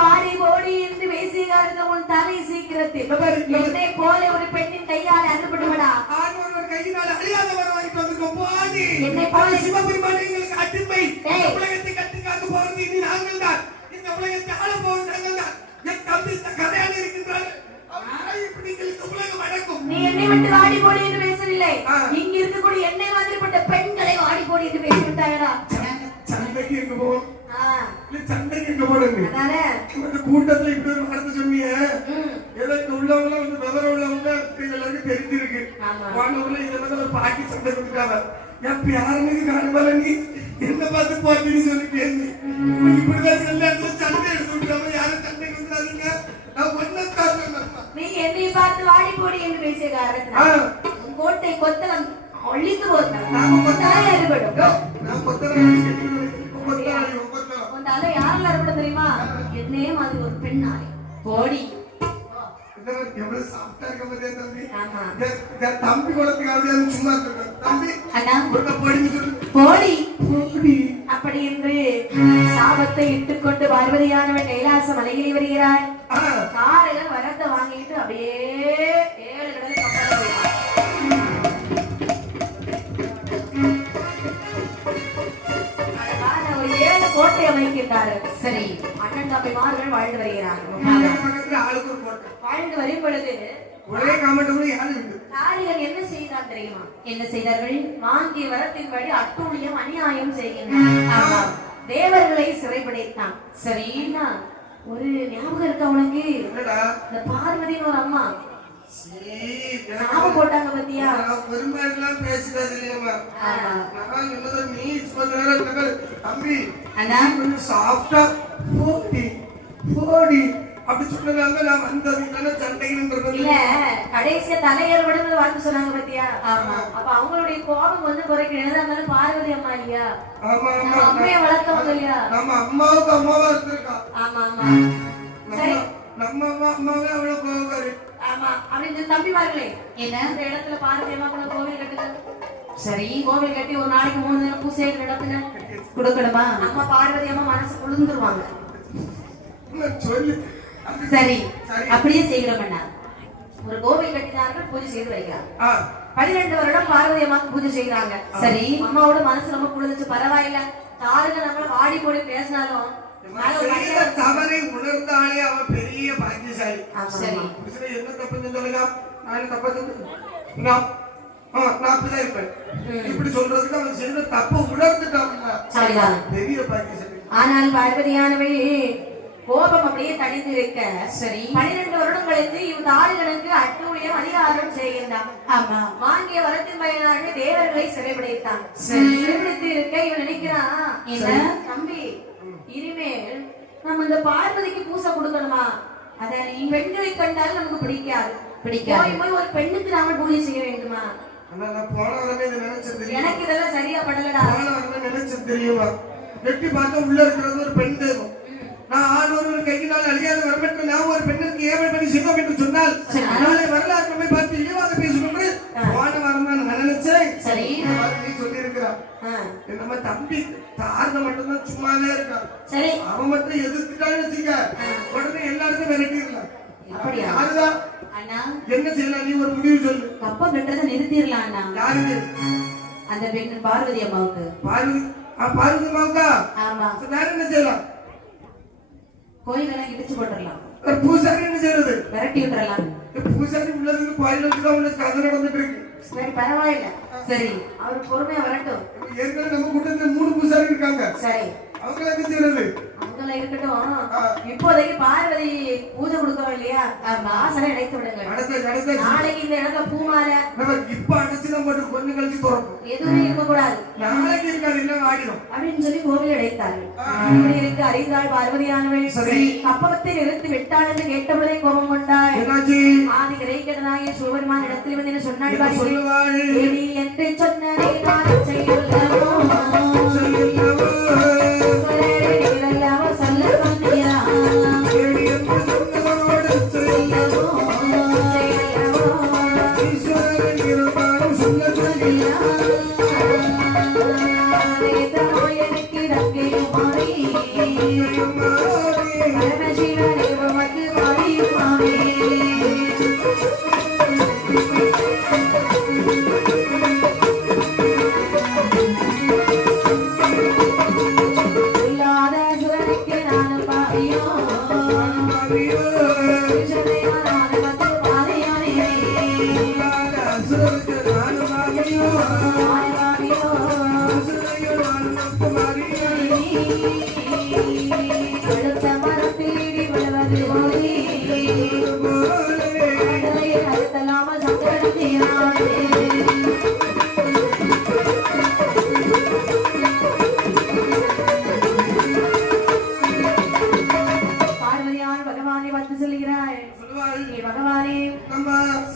வாடி போடி என்று பேசியாருந்த உன் தலை சீக்கிரத்தில் என்னை போல ஒரு பெண்ணின் கையால் அறுபடுவடா. ஆண்மொருவர் கையினால் அழியாத வர வாங்கிட்டு வந்துக்கோ. போடி. என்னை போல சிவபெருமான் எங்களுக்கு அடிமை. உலகத்தை கட்டிக்காக்க போறது இனி நாங்கள் தான். இந்த உலகத்தை ஆள போவது நாங்கள் தான். என் தம்பி இந்த கதையாக இருக்கின்றார். இப்படி எங்களுக்கு உலகம் அடக்கும். நீ என்னை விட்டு வாடி போடி என்று பேசவில்லை. இங்க இருக்கக்கூடிய என்னை மாதிரிப்பட்ட பெண்களை வாடி போடி என்று பேசிவிட்டாயடா. சண்டைக்கு எங்க போவோம்? சண்டைக்கு எங்க போடுங்க? இந்த கூட்டத்துல இப்படி ஒரு வார்த்தை சொன்னீங்க. ஏதோ இங்க உள்ளவங்க வந்து விவரம் உள்ளவங்க எல்லாருக்கும் தெரிஞ்சிருக்கு. வானவங்கள இதெல்லாம் ஒரு பாட்டி சண்டை கொடுத்தாங்க. என் யாருன்னு காணுமால நீ என்ன பார்த்து பாட்டின்னு சொல்லிட்டேன். இப்படிதான் எல்லா இடத்துல சண்டை எடுத்து விட்டாங்க. யாரும் சண்டை கொடுத்தாதீங்க. நான் ஒன்னும் காரணம். நீங்க என்னை பார்த்து வாடி போடி என்று பேசிய காரணத்தினால் உன் கோட்டை கொத்தலம் ஒழித்து போட்டாங்க. உன் தலை அறுபடும். நான் கொத்தனாளி உன் தலை யாரால அறுபடும் தெரியுமா? என்னையே மாதிரி ஒரு பெண் நாளை. போடி. எவ்வளவு சாப்பிட்டா இருக்க மாதிரியா தம்பி? ஆமா. தம்பி குளத்துக்காக சும்மா இருக்க தம்பி. அண்ணா போடின்னு சொல்லு. போடி. அப்படி என்று சாபத்தை இட்டுக்கொண்டு பார்வதியானவன் கைலாச மலையில் வருகிறார். காரையில் வரத்தை வாங்கிட்டு அப்படியே 7 கடலை கப்பல போயிட்டான். 7 கோட்டை அமைக்கின்றாரு. சரி, அண்ணன் தம்பிமார்கள் வாழ்ந்து வருகிறார்கள். ஆளுக்கு ஒரு கோட்டை. வாழ்ந்து வரும் பொழுது ஒரே காமெண்ட் யாரு இருக்கு? தாரிகள் என்ன செய்தான் தெரியுமா? என்ன செய்தார்கள்? வாங்கிய வரத்தின்படி அட்டூழியம் அநியாயம் செய்கின்றான். தேவர்களை சிறைப்பிடித்தான். சரி, ஒரு ஞாபகம் இருக்கா உனக்கு? என்னடா? இந்த பார்வதின்னு ஒரு அம்மா சாபம் போட்டாங்க பத்தியா? பெருமையெல்லாம் பேசுறது இல்லையம்மா. நான் என்னது நீ சொல்ற தம்பி அண்ணா கொஞ்சம் சாஃப்டா போடி போடி அப்படி சொன்னதாங்க நான் வந்தது சண்டைன்றது இல்ல. கடைசியா தலையர் விடுதல் வாழ்த்து சொன்னாங்க பத்தியா? அப்ப அவங்களுடைய கோபம் வந்து குறைக்கிறது. அதனால பார்வதி அம்மா இல்லையா? ஆமா ஆமா. அம்மையை வளர்த்தவங்க இல்லையா? நம்ம அம்மாவுக்கு அம்மாவா இருந்திருக்கா. ஆமா ஆமா. சரி, நம்ம அம்மாவே அவ்வளவு கோபக்காரி. ஆமா. அப்படி இந்த தம்பிமார்களே என்ன இந்த இடத்துல பார்வதி அம்மா கூட கோவில் கட்டுங்க. சரி, கோவில் கட்டி ஒரு நாளைக்கு 3 தினம் பூசை நடத்துங்க. கொடுக்கணுமா? அம்மா பார்வதி அம்மா மனசு குளிர்ந்துருவாங்க. சொல்லு. சரி, அப்படியே செய்கிறோம் அண்ணா. ஒரு கோவில் கட்டினார்கள், பூஜை செய்து வைக்கிறாங்க. 12 வருடம் பார்வதி அம்மாக்கு பூஜை செய்யறாங்க. சரி, அம்மாவோட மனசு ரொம்ப குளிர்ந்துச்சு. பரவாயில்ல, தாருங்க நம்மள வாடி போடி பேசினாலும் தவறை உணர்ந்தாலே அவன் பெரிய பாக்கியசாலி. சரி, என்ன தப்பு சொல்லுங்க? நான் தப்பா நான் அப்படிதான் இருப்பேன். இப்படி சொல்றதுக்கு அவன் செய்த தப்பு உணர்ந்துட்டான். பெரிய பாக்கியசாலி. ஆனால் பார்வதியானவள் கோபம் அப்படியே தணிந்து வைக்க. சரி, 12 வருடம் கழித்து இந்த ஆளுகளுக்கு அட்டூழியம் அதிகாரம் செய்கின்றான். ஆமா. வாங்கிய வரத்தின் பயனாக தேவர்களை சிறைபிடித்தான். சரி, சிறைபிடித்து இருக்க இவன் நினைக்கிறான், என்ன தம்பி இனிமேல் நம்ம இந்த பார்வதிக்கு பூசை கொடுக்கணுமா? அத நீ பெண்களை கண்டாலும் நமக்கு பிடிக்காது. போய் ஒரு பெண்ணுக்கு நாம பூஜை செய்ய வேண்டுமா? போன வரமே நினைச்சது எனக்கு இதெல்லாம் சரியா படலடா. போன வரமே நினைச்சது தெரியுமா? வெட்டி பார்த்தா உள்ள இருக்கிறது ஒரு பெண் தெய்வம். நான் ஆண் ஒருவர் கையினால் அழியாத வரம்பெற்ற நான் ஒரு பெண்ணுக்கு ஏவல் பண்ணி செய்வோம் என்று சொன்னால் நாளை வரலாற்று நம்மை பார்த்து இழிவாக பேசணும். போன வாரம் நான் நினைச்சேன். சரி, சொல்லி இருக்கிறான். நம்ம தம்பி தாரத மட்டும்தான் சும்மாவே இருக்கான். சரி, அவன் மட்டும் எதிர்த்துட்டான்னு வச்சுக்க உடனே எல்லாருக்கும் விரட்டிடலாம். அப்படியா? அதுதான் அண்ணா. என்ன செய்யலாம்? நீ ஒரு முடிவு சொல்லு. கப்ப கட்டுறதை நிறுத்திடலாம் அண்ணா. யாருக்கு? அந்த பெண் பார்வதி அம்மாவுக்கு. பார்வதி அம்மாவுக்கா? ஆமா. வேற என்ன செய்யலாம்? கோயிலெல்லாம் இடிச்சு போட்டுடலாம். பூசாரி என்ன செய்யறது? விரட்டி விட்டுறலாம். பூசாரி உள்ளதுக்கு கோயில் வச்சுதான் உள்ள கதை நடந்துட்டு இருக்கு. சரி, பரவாயில்ல. சரி, அவர் பொறுமையா வரட்டும். ஏற்கனவே நம்ம கூட்டத்துல 3 பூசாரி இருக்காங்க. சரி, அவங்கள எது செய்யறது? அவங்கள இருக்கட்டும். இப்போதைக்கு பார்வதி பூஜை கொடுக்கறோம் இல்லையா? வாசனை அடைத்து விடுங்க. அடுத்த நாளைக்கு இந்த இடத்துல பூமாலை இப்ப அடைச்சுதான் போட்டு கொஞ்சம் கழிச்சு திறப்போம். எதுவுமே இருக்கக்கூடாது. நாளைக்கு இருக்காது, இல்லை ஆகிடும் அப்படின்னு சொல்லி கோவில் அடைத்தார்கள். அப்படி இருக்கு அறிந்தாள் பார்வதியானவள். சரி. கப்பத்தை நிறுத்தி விட்டாள் என்று கேட்டபொழுதே கோபம் கொண்டாள். என்னாச்சு? ஆதி இறைக்கடனாகிய சிவபெருமான் இடத்தில் வந்து என்ன சொன்னாள் பாருங்கள். சொல்லுவாள். தேவி என்று சொன்னதை நான் செய்யலவோ சொல்லல்லவோ. சொல்லல்லவோ சொல்ல சொன்னீரா. தேவி என்று சொன்னதோடு சொல்லல்லவோ. செய்யலவோ ஈஸ்வரன் இருந்தாலும் சொல்ல சொல்லீரா. எனக்கு தங்கை மாறி பரமசிவனே உமக்கு மாறி இல்லாத சுரனுக்கு நானும் பாவியோ நான் வந்து பாதையானே அசுரனுக்கு நானும் ஆகியோ. பாவியோ அடுத்த மரத்தில் இடி விழுவது போலே கடலை அறுத்தலாம சங்கடத்தினாலே பார்வதியான பகவானை வந்து சொல்கிறாள். நீ பகவானே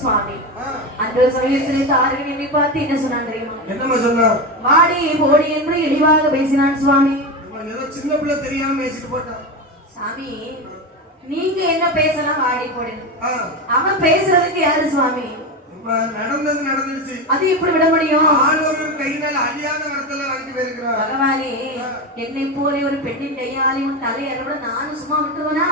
சுவாமி அன்று சமயத்திலே தாரகன் என்னை பார்த்து என்ன சொன்னான் தெரியுமா? என்னம்மா சொன்னா? வாடி போடி என்று இழிவாக பேசினான் சுவாமி. ஏதோ சின்ன பிள்ளை தெரியாம பேசிட்டு போட்டான். சாமி நீங்க என்ன பேசலாம் வாடி போடுன்னு. ஆ, அவன் பேசுறதுக்கு யாரு சுவாமி? இப்ப நடந்தது நடந்துருச்சு. அது எப்படி விட முடியும்? ஆள் ஒரு கையினால அழியாத வரத்துல வாங்கி போயிருக்கிறான். பகவானே என்னை போல ஒரு பெண்ணின் கையாலே உன் தலையை விட நானும் சும்மா விட்டுருவனா?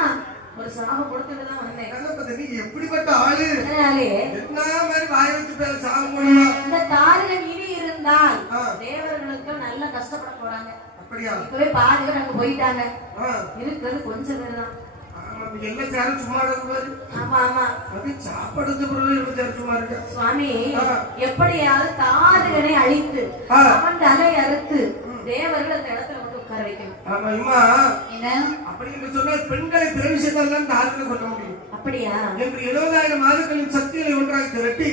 ஒரு சாபம் கொடுத்துட்டு தான் வந்தேன். கணபதி, நீ எப்படிப்பட்ட ஆளு? அதனாலே என்ன மாதிரி வாய் வச்சு பேர சாபம் போடுவா? இந்த தாரகன் இனி இருந்தால் தேவர்களுக்கு நல்ல கஷ்டப்பட போறாங்க. அப்படியா? இப்பவே பாதி பேர் அங்க போயிட்டாங்க. ஆ, இருக்கிறது கொஞ்சம் பேர் தான். ஆமா, எல்லாம் சேரும் சும்மா இருக்காரு. ஆமா ஆமா அது சாப்பாடு பிறகு எவ்வளவு சேரும் சும்மா இருக்க. சுவாமி எப்படியாவது தாரகனை அழித்து அவன் தலை அறுத்து தேவர்கள் அந்த இடத்துல வந்து உட்கார வைக்கணும். ஆமா இம்மா, என்ன அப்படி என்று சொன்னால் பெண்களை பிரவேசித்தால் தான் தாரகனை கொள்ள முடியும். அப்படியா? என்று 70,000 மாதங்களின் சக்திகளை ஒன்றாக திரட்டி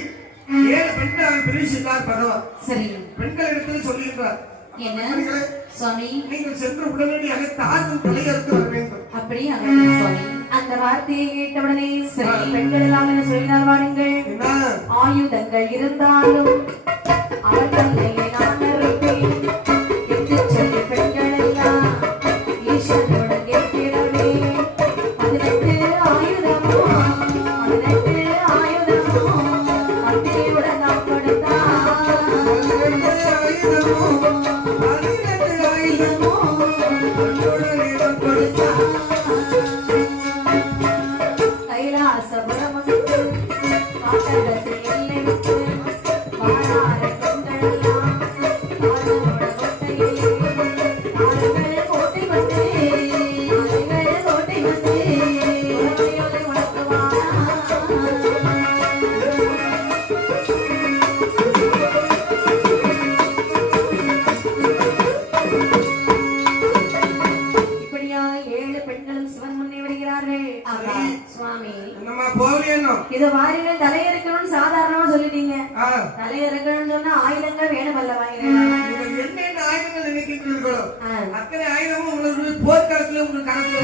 7 பெண்களை பிரவேசித்தார் பகவான். சரி. பெண்கள் இடத்தில் சொல்லுகின்றார், என்ன சுவாமி? நீங்கள் சென்று உடனடியாக தாரும் தலையறுத்து வர வேண்டும். அப்படியா சுவாமி? அந்த வார்த்தையை கேட்டவுடனே சரி பெண்கள் எல்லாம் என்ன சொல்லினார் வாருங்கள். என்ன? ஆயுதங்கள் இருந்தாலும் அவர்களையே நான் இருப்பேன் என்று சொல்லி பெண்கள் எல்லாம் ஈஸ்வரனுடன் கேட்கிறவே 18 ஆயுதமோ அத்தியுடன் நாம் கொடுத்தார். 18 ஆயுதமோ கைலாசபுரமுக்கு பாட்டகத்தில் எல்லை விட்டு வாழார பெண்களெல்லாம் தாழ்வோட கோட்டையிலே தாழ்கள் கோட்டை வந்து உலகையோடு உணர்த்துவானா. இப்படியா 7 பெண்களும் சிவன் முன்னே வருகிறார்கள். சுவாமி என்னம்மா போகலையோ? இத வாரிகள் தலையறுக்கணும்னு சாதாரணமா சொல்லிட்டீங்க. ஆ, தலையறுக்கணும்னு சொன்னா ஆயுதங்கள் வேணும் அல்லவா? நீங்கள் என்னென்ன ஆயுதங்கள் நினைக்கின்றீர்களோ அத்தனை ஆயுதமும் உங்களுக்கு போர்க்களத்துல உங்களுக்கு கணக்கு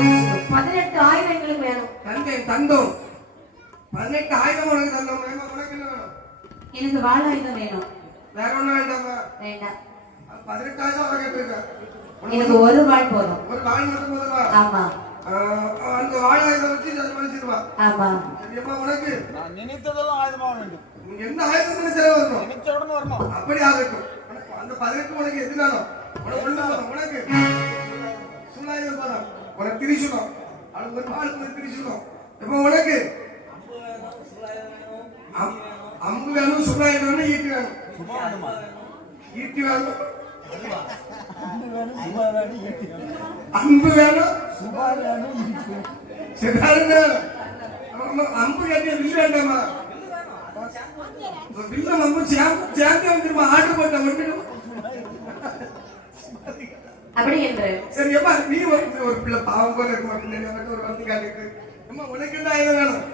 18 ஆயுதங்களுக்கு வேணும். தந்தோம். 18 ஆயுதம் உனக்கு தந்தோம். உனக்கு என்ன வேணும்? எனக்கு வாழாயுதம் வேணும். வேற ஒண்ணும் வேண்டாமா? வேண்டாம். 18 ஆயுதம் உனக்கு கேட்டிருக்க. எனக்கு ஒரு வாழ் போதும். ஒரு வாழ் மட்டும் போதுமா? ஆமா. அந்த வாழாயுதம் வச்சு மனுஷிடுவா. ஆமா. எப்ப உனக்கு நான் நினைத்ததெல்லாம் ஆயுதமா வேண்டும். நீங்க எந்த ஆயுதத்துல செலவு வரணும்? நினைச்ச உடனே வரணும். அப்படி ஆகட்டும். அந்த 18 உனக்கு எதுனாலும் உனக்கு ஒண்ணு போதும். உனக்கு சுண்ணாயுதம் போதும். உனக்கு திரிசூலம். அது ஒரு ஆளுக்கு ஒரு திரிசூலம். எப்ப உனக்கு அம்பு வேணும், சுண்ணாயுதம் வேணும், ஈட்டி வேணும். ஈட்டி வேணும், அம்பு வேணும், அம்பு கேட்டிய வில்லு வேண்டாமா? வில்லம் அம்பு சேர்ந்து வந்துருமா? ஆட்டு போட்ட ஒன்று அப்படி என்று சரி அம்மா நீ ஒரு பிள்ளை பாவம் போல இருக்க மாட்டேன் ஒரு வந்து காட்டுக்கு அம்மா உனக்கு என்ன ஆயுதம் வேணும்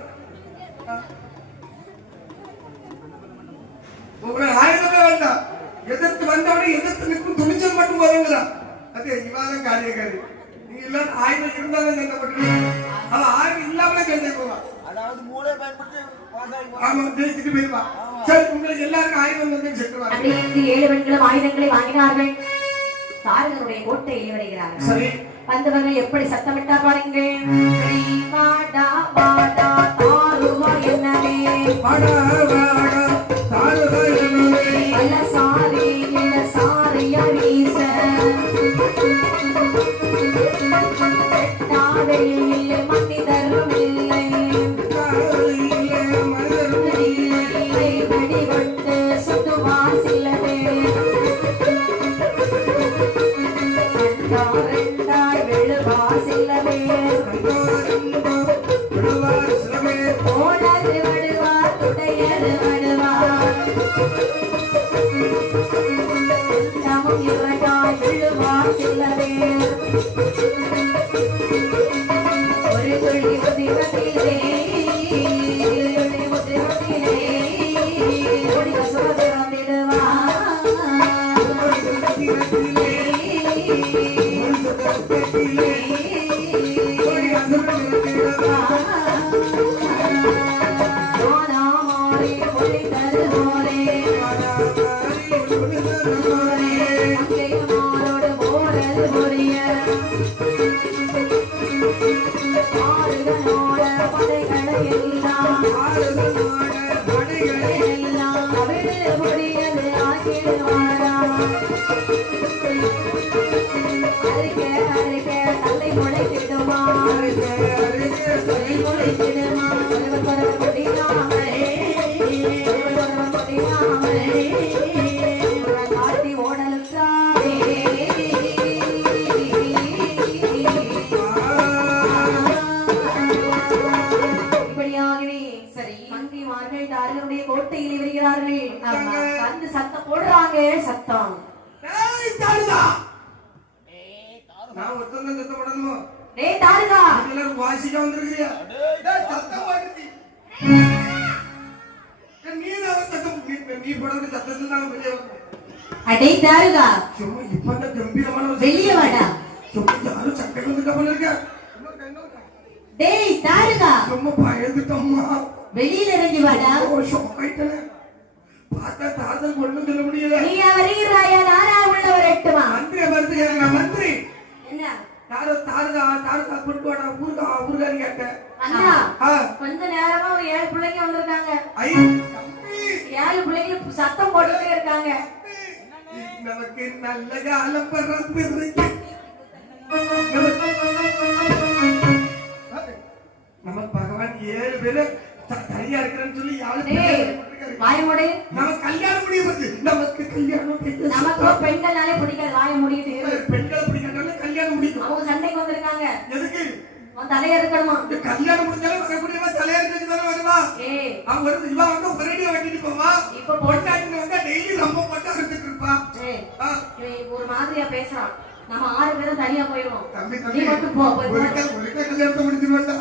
உங்களை ஆயுதமே வேண்டாம் எதிர்த்து வந்தவனை எதிர்த்து நிற்கும் துணிச்சல் மட்டும் போதுங்களா அது இவாதான் காரியக்காரி நீங்க எல்லாரும் ஆயுதம் இருந்தாலும் சண்டை போட்டு அவன் ஆயுதம் இல்லாமலே சண்டை போவான் அதாவது மூளை பயன்படுத்தி ஆமா ஜெயிச்சுட்டு போயிருவான் சரி உங்களுக்கு எல்லாருக்கும் ஆயுதம் வந்து செட்டுவாங்க அப்படி இந்த 7 பெண்களும் ஆயுதங்களை வாங்கினார்கள் தாரகனுடைய கோட்டையில் வருகிறார்கள் சரி வந்தவர்கள் எப்படி சத்தமிட்டா பாருங்க வாடா வாடா தாருவா என்னவே வாடா வாடா தாருவா என்னவே அல்ல சாரி இல்ல சாரியா வீச வெட்டாவெளியில் மனிதரும் இல்லை வெடிகொண்டு சுட்டுவா சிலவே ரெண்டாய் விழுவா சிலவே ஓடது வடுவா துடையது வடுவா நமும் இரண்டாய் விழுவா சிலவே ஒரு துள்ளி உதிரத்திலே ஓடி வசுவதிரந்திடுவா கோட்டையில் வருகிறார்கள் வந்து சத்தம் போடுறாங்க சத்தம் நான் ஒருத்தன் சத்தம் போடணுமோ டேய் தாருகா எல்லாரும் வாசிக்க வந்திருக்கியா சத்தம் போடுறீ நீ போடுறது சத்தத்துல நான் வெளியே அடே தாருகா சும்மா இப்ப கம்பீரமான வெளியே வாடா சும்மா யாரும் சட்டை வந்து கப்பல் இருக்க டேய் தாருகா சும்மா பயந்துட்டோம்மா வெளியில இறங்கி வாடா ஷோக்காயிட்டேன் பார்த்தா தாத்தல் கொண்டு சொல்ல முடியல நீ வருகிறாயா நானா உள்ள ஒரு எட்டுமா மந்திரி மருத்துவ மந்திரி என்ன யாரோ தாருகா கொண்டு வாடா ஊருகாரி கேட்டேன் அண்ணா கொஞ்ச நேரமா ஒரு 7 பிள்ளைங்க வந்திருக்காங்க 7 பிள்ளைங்க சத்தம் போட்டுட்டே இருக்காங்க நமக்கு நல்ல காலம் பிறந்திருக்கு நம்ம பகவான் 7 பேரு தனியா இருக்கிறேன்னு சொல்லி வாயமோடு நம்ம கல்யாணம் முடியாது நமக்கு கல்யாணம் நமக்கு பெண்கள்னாலே பிடிக்காது வாய மூடிட்டு பெண்களை பிடிக்காதனால கல்யாணம் முடியும் அவங்க சண்டைக்கு வந்திருக்காங்க எதுக்கு உன் தலைய இருக்கணுமா கல்யாணம் முடிஞ்சாலும் வரக்கூடியவா தலையா இருக்கிறது தானே வருவா அவங்க வந்து இவா வந்து ஒரேடியா வெட்டிட்டு போவா இப்ப பொண்டாட்டின்னு வந்தா டெய்லி ரொம்ப போட்டு அறுத்துட்டு இருப்பா ஒரு மாதிரியா பேசுறான் நம்ம 6 பேரும் தனியா போயிடுவோம் தம்பி நீ மட்டும் போ கல்யாணத்தை முடிஞ்சிருவாங்க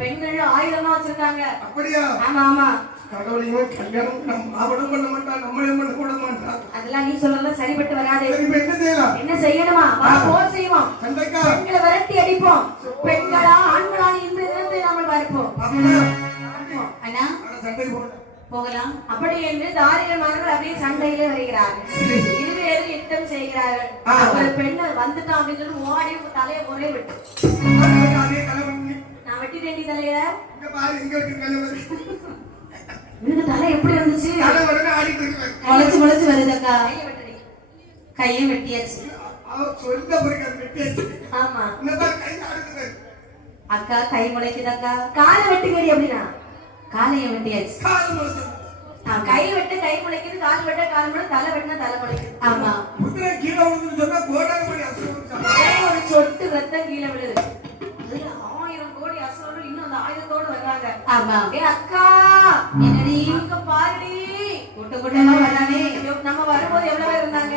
பெண்கள் ஆயுதமா வச்சிருக்காங்க அப்படியா ஆமா ஆமா கடவுளையும் கல்யாணம் அவனும் பண்ண மாட்டான் நம்மளையும் பண்ண கூட மாட்டான் அதெல்லாம் நீ சொல்றதெல்லாம் சரிப்பட்டு வராது என்ன செய்யலாம் என்ன செய்யணுமா போர் செய்வோம் பெண்களை விரட்டி அடிப்போம் பெண்களா ஆண்களா இன்று இருந்து நாம பார்ப்போம் அண்ணா சண்டை போட போகலாம் அப்படி என்று தாரியமானவர்கள் அப்படியே சண்டையிலே வருகிறார்கள் இருவேறு யுத்தம் செய்கிறார்கள் ஒரு பெண்ணு வந்துட்டான் அப்படின்னு சொல்லி ஓடி தலைய ஒரே விட்டு நான் வெட்டிட்டேன் தலைய எனக்கு தலை எப்படி இருந்துச்சு முளைச்சு வருதுக்கா கையை வெட்டியாச்சு ஆமா அக்கா கை முளைக்குதாக்கா காலை வெட்டுங்கடி அப்படின்னா காலைய வெட்டியாச்சு கை வெட்டு கை முளைக்குது கால் வெட்ட கால் முளை தலை வெட்டினா தலை முளைக்குது ஆமா ஒரு சொட்டு ரத்தம் கீழே விழுது 1000 கோடி அசுரர்கள் இன்னும் அந்த ஆயுதத்தோடு வர்றாங்க ஆமா அக்கா என்னடி இங்க பாருடி கூட்ட கூட்டமா வரானே நம்ம வரும்போது எவ்வளவு பேர் இருந்தாங்க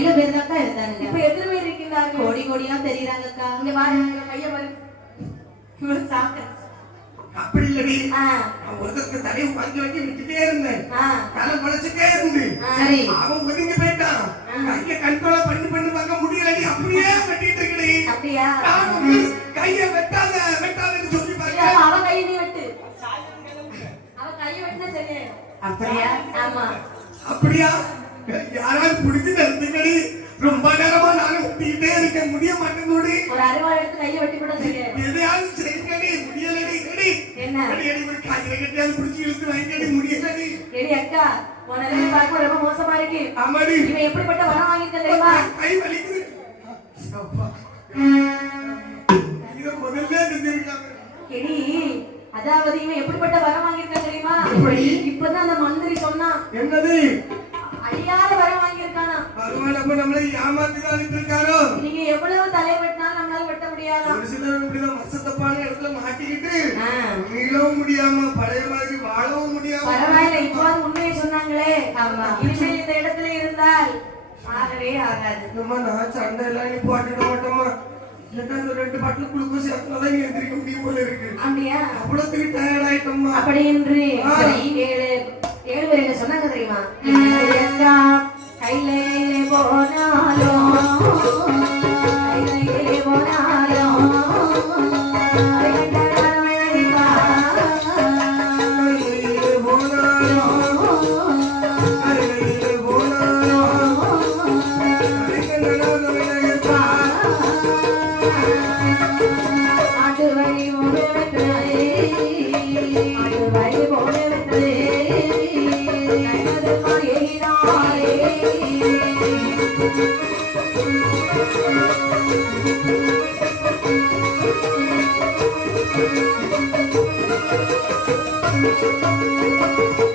7 பேர் தான் இருந்தாங்க இப்ப எத்தனை பேர் இருக்கீங்க தெரிந்தார்கள். கோடி கோடியா தெரியுறாங்க அக்கா. இங்க பாருங்க கைய பாரு. இவன் சாக்க. அப்படி இல்லடி. ஒருத்தருக்கு தலையை வாங்கி வாங்கி விட்டுட்டே இருந்தேன். தலை பழச்சிட்டே இருந்து சரி அவன் ஒதுங்கி போயிட்டான். கையை கண்ட்ரோல் பண்ணி பார்க்க முடியலடி. அப்படியே வெட்டிட்டு இருக்கடி. அப்படியா? கையை வெட்டாதன்னு சொல்லி பாருங்க. அவன் கையை நீ வெட்டு. அவன் கையை வெட்டினா சரி. அப்படியா? ஆமா. அப்படியா? யாராவது பிடிச்சு நடந்துக்கடி. ரொம்ப நேரமா நானும் வெட்டிக்கிட்டே இருக்கேன். முடிய மாட்டேங்குடி. ஒரு அருவாள் எடுத்து கையை வெட்டி போட சரி. எதையாவது செய்யடி. முடியலடி. எடி என்ன கையில கட்டியாவது பிடிச்சி இழுத்து வாங்கிக்கடி. முடியலடி. எடி அக்கா உனக்கு பார்க்க ரொம்ப மோசமா இருக்கு. ஆமாடி. இவன் எப்படிப்பட்ட வரம் வாங்கியிருக்க தெரியுமா? கை வலிக்குது. அப்பா. இத முதல்ல தெரிஞ்சிருக்காங்க. எடி அதாவது இவன் எப்படிப்பட்ட வரம் வாங்கியிருக்க தெரியுமா? இப்பதான் அந்த மந்திரி சொன்னான். என்னது? அழியாத வரம் வாங்கியிருக்கானா? பரவாயில்ல. நம்மளை ஏமாத்திதான் இருக்காரோ. நீங்க எவ்வளவு தலை வெட்டினாலும் நம்மளால வெட்ட முடியாதா? ஒரு சிலர் இப்படிதான் மசத்தப்பான இடத்துல மாட்டிக்கிட்டு மீளவும் முடியாம பழைய மாதிரி வாழவும் முடியாம. பரவாயில்ல இப்போது உண்மையை சொன்னாங்களே. இனிமேல் இந்த இடத்துல இருந்தால் ஆகவே ஆகாது. நான் சண்டை எல்லாம் நீ போட்டுட மாட்டோமா? ரெண்டு பாட்டில் குளுக்கோஸ் சேர்த்துதான் எந்திரிக்க முடியும் போல இருக்கு. அப்படியா? அவ்வளவுக்கு டயர்ட் ஆயிட்டோமா? அப்படி என்று ஏழு பேர் என்ன சொன்னாங்க தெரியுமா? கையிலே போனாலும் கையிலே போனாலும்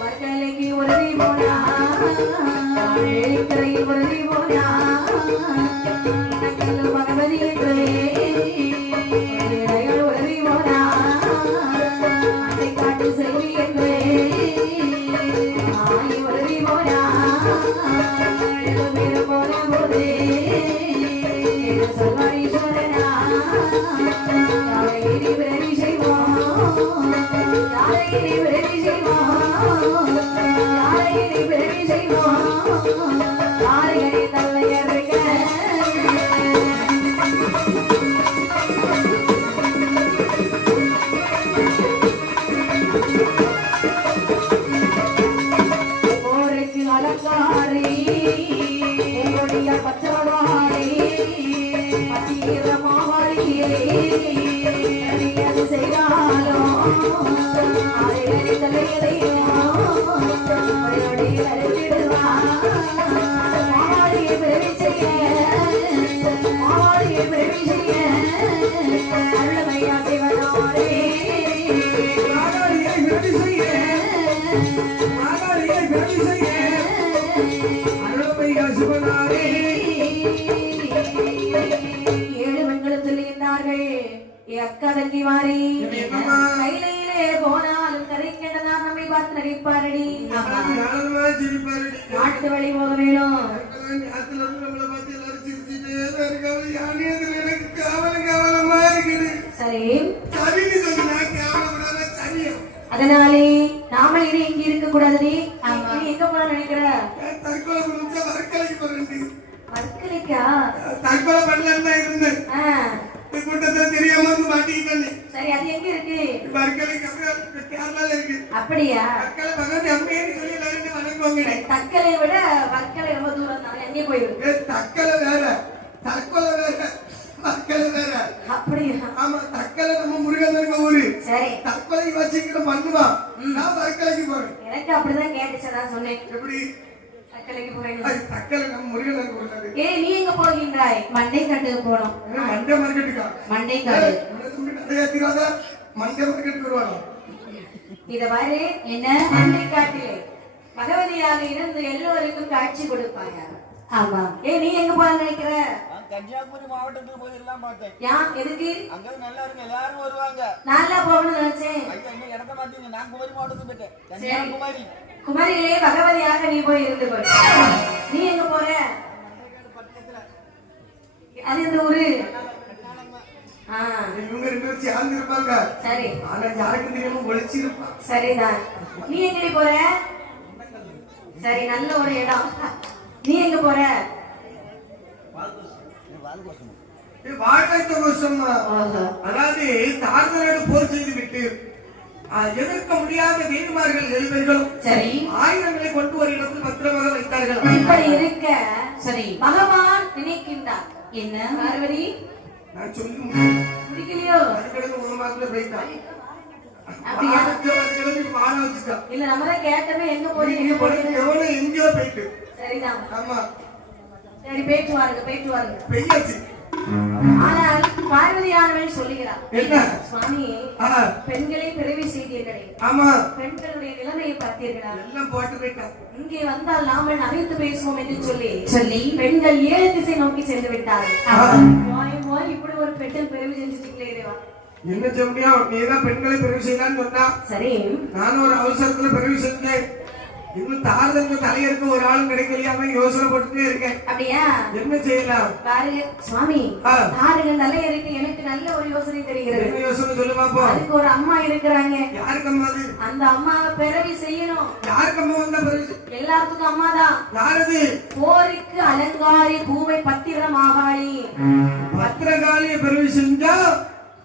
வர்க்கலைக்கு உறுதி போனா உறுதி போனா பகவதி உறுதி போனா அதை காட்டு செல்வி என்று உறுதி போனா போன போது சொல்வீஸ்வரனா விரவி செய்வோம் விரவி செய்வோம் விரவி செய்வோம் யாரை தலையருக போருக்கு அலங்காரி என்னுடைய பச்சவாரி பத்திரமாவரியே அது செய்தாலும் அதை தலையதையும் மாவாடியை பிறவி செய்ய அருளமையா சிவனாரே ஏழு பெண்களும் சொல்லுகின்றார்கள் அக்கா தங்கி மாறி கையிலே போனாலும் கரைக்கின்றதா நம்மை பார்த்து நடிப்பாரடி. நாட்டு வழி போக வேணும். சரி அதனாலே நாம இனி இங்க இருக்க கூடாது. எங்க போல நினைக்கிற? வர்க்கலைக்கா? தற்கொலை பண்ணலாம் தான் இருந்தேன். கூட்டத்தை தெரியாம வந்து மாட்டிக்கிட்டேன். சரி அது எங்க இருக்கு? வர்க்கலைக்கு கேரளால இருக்கு. அப்படியா? தற்கொலை பக்கத்து அம்மையே சொல்லி எல்லாரும் வணங்குவாங்க. தற்கொலை விட வர்க்கலை ரொம்ப தூரம் தான். எங்கே போயிருக்கு? தற்கொலை வேற, தற்கொலை வேற, வர்க்கலை வேற. அப்படியா? ஆமா, தற்கொலை நம்ம முருகன் இருக்க ஊரு. சரி தற்கொலை வச்சுக்கிட்டு பண்ணுவான். நான் வர்க்கலைக்கு போறேன். எனக்கு அப்படிதான் கேட்டுச்சதான் சொன்னேன். எப்படி தற்கொலைக்கு போறேன்? தற்கொலை நம்ம முருகன் இருக்க ஊரு. ஏய் நீ எங்க போகின்றாய்? மண்டை காட்டுக்கு போனோம். மண்டே மார்க்கெட்டுக்கா? மண்டை காடு மண்டே மார்க்கெட் வருவாங்க. இத பாரு, என்ன மண்டை காட்டிலே பகவதியாக இருந்து எல்லோருக்கும் காட்சி கொடுப்பாங்க. ஆமா. நீ எங்க போக நினைக்கிற? கன்னியாகுமரி மாவட்டத்துக்கு போயிடலாம் பார்த்தேன். யான் எதுக்கு? அங்க நல்லா இருக்கு, எல்லாரும் வருவாங்க. நல்லா போகணும்னு நினைச்சேன். ஐயா இன்னும் இடத்த மாத்தீங்க. நான் குமரி மாவட்டத்துக்கு போயிட்டேன். கன்னியாகுமரி குமரியிலே பகவதியாக நீ போய் இருந்து போய். நீ எங்க போற? அது இந்த ஊரு ஆ, இவங்க ரெண்டு பேரும் சேர்ந்து இருப்பாங்க. சரி ஆனா யாருக்கும் தெரியாம ஒளிச்சு இருப்பான். சரிதான். நீ எங்கடி போற? சரி, நல்ல ஒரு இடம். நீ எங்க போற? வாழ்க்கை கோஷமா. ஓஹோ. அதாவது தாழ்ந்தோடு போர் செய்து விட்டு எதிர்க்க முடியாத வீரமார்கள் எழுவர்களும் சரி, ஆயுதங்களை கொண்டு ஒரு இடத்தில் பத்திரமாக வைத்தார்கள். இப்படி இருக்க சரி, பகவான் நினைக்கின்றார். என்ன பார்வதி நான் சொல்லி முடிக்கலையோ? அதுக்கிழமை ஒரு மாதத்துல போயிட்டான். அப்படியா? பாட வச்சுட்டான். இல்ல, நம்ம தான் கேட்டமே எங்க போறீங்க எங்க இங்க போய் போறீங்க. எவனோ எங்கேயோ போயிட்டு. சரிதான். ஆமா, சரி, போயிட்டு வாருங்க, போயிட்டு வாருங்க. பெய்யாச்சு. ஆனால் பார்வதியானவள் சொல்லுகிறார், என்ன? சுவாமி, ஆஹா, பெண்களை பிறவி செய்தீர்களே, ஆமா, பெண்களுடைய நிலைமையை பார்த்தீர்களா? எல்லாம் போட்டு போயிட்டான். இங்கே வந்தால் நாமல் நகைத்து பேசுவோம் என்று சொல்லி சொல்லி பெண்கள் 7 திசை நோக்கி சென்று விட்டார்கள். ஆஹா. வாய் இப்படி ஒரு பெண்கள் பிறவி செஞ்சுட்டீங்களே இறைவா. என்ன செய்ய முடியும்? நீதான் பெண்களை பிறகு செய்யலான்னு சொன்னா சரி, நானும் ஒரு அவசரத்துல பிறகு செஞ்சேன். இன்னும் தாரதங்க தலையருக்கு ஒரு ஆளும் கிடைக்கலையாம யோசனை போட்டுட்டே இருக்கேன். அப்படியா? என்ன செய்யலாம்? பாருங்க சுவாமி, ஆ. தாருங்க தலையறிக்கு எனக்கு நல்ல ஒரு யோசனை தெரிகிறது. என்ன யோசனை சொல்லு பாப்போம். அதுக்கு ஒரு அம்மா இருக்கிறாங்க. யாருக்கு அம்மா அது? அந்த அம்மாவை பிறவி செய்யணும். யாருக்கு அம்மா வந்தா பிறகு? எல்லாத்துக்கும் அம்மா தான். யாரது? போருக்கு அலங்காரி பூவை பத்திரம் ஆகாளி. பத்திரகாளிய பிறகு செஞ்சா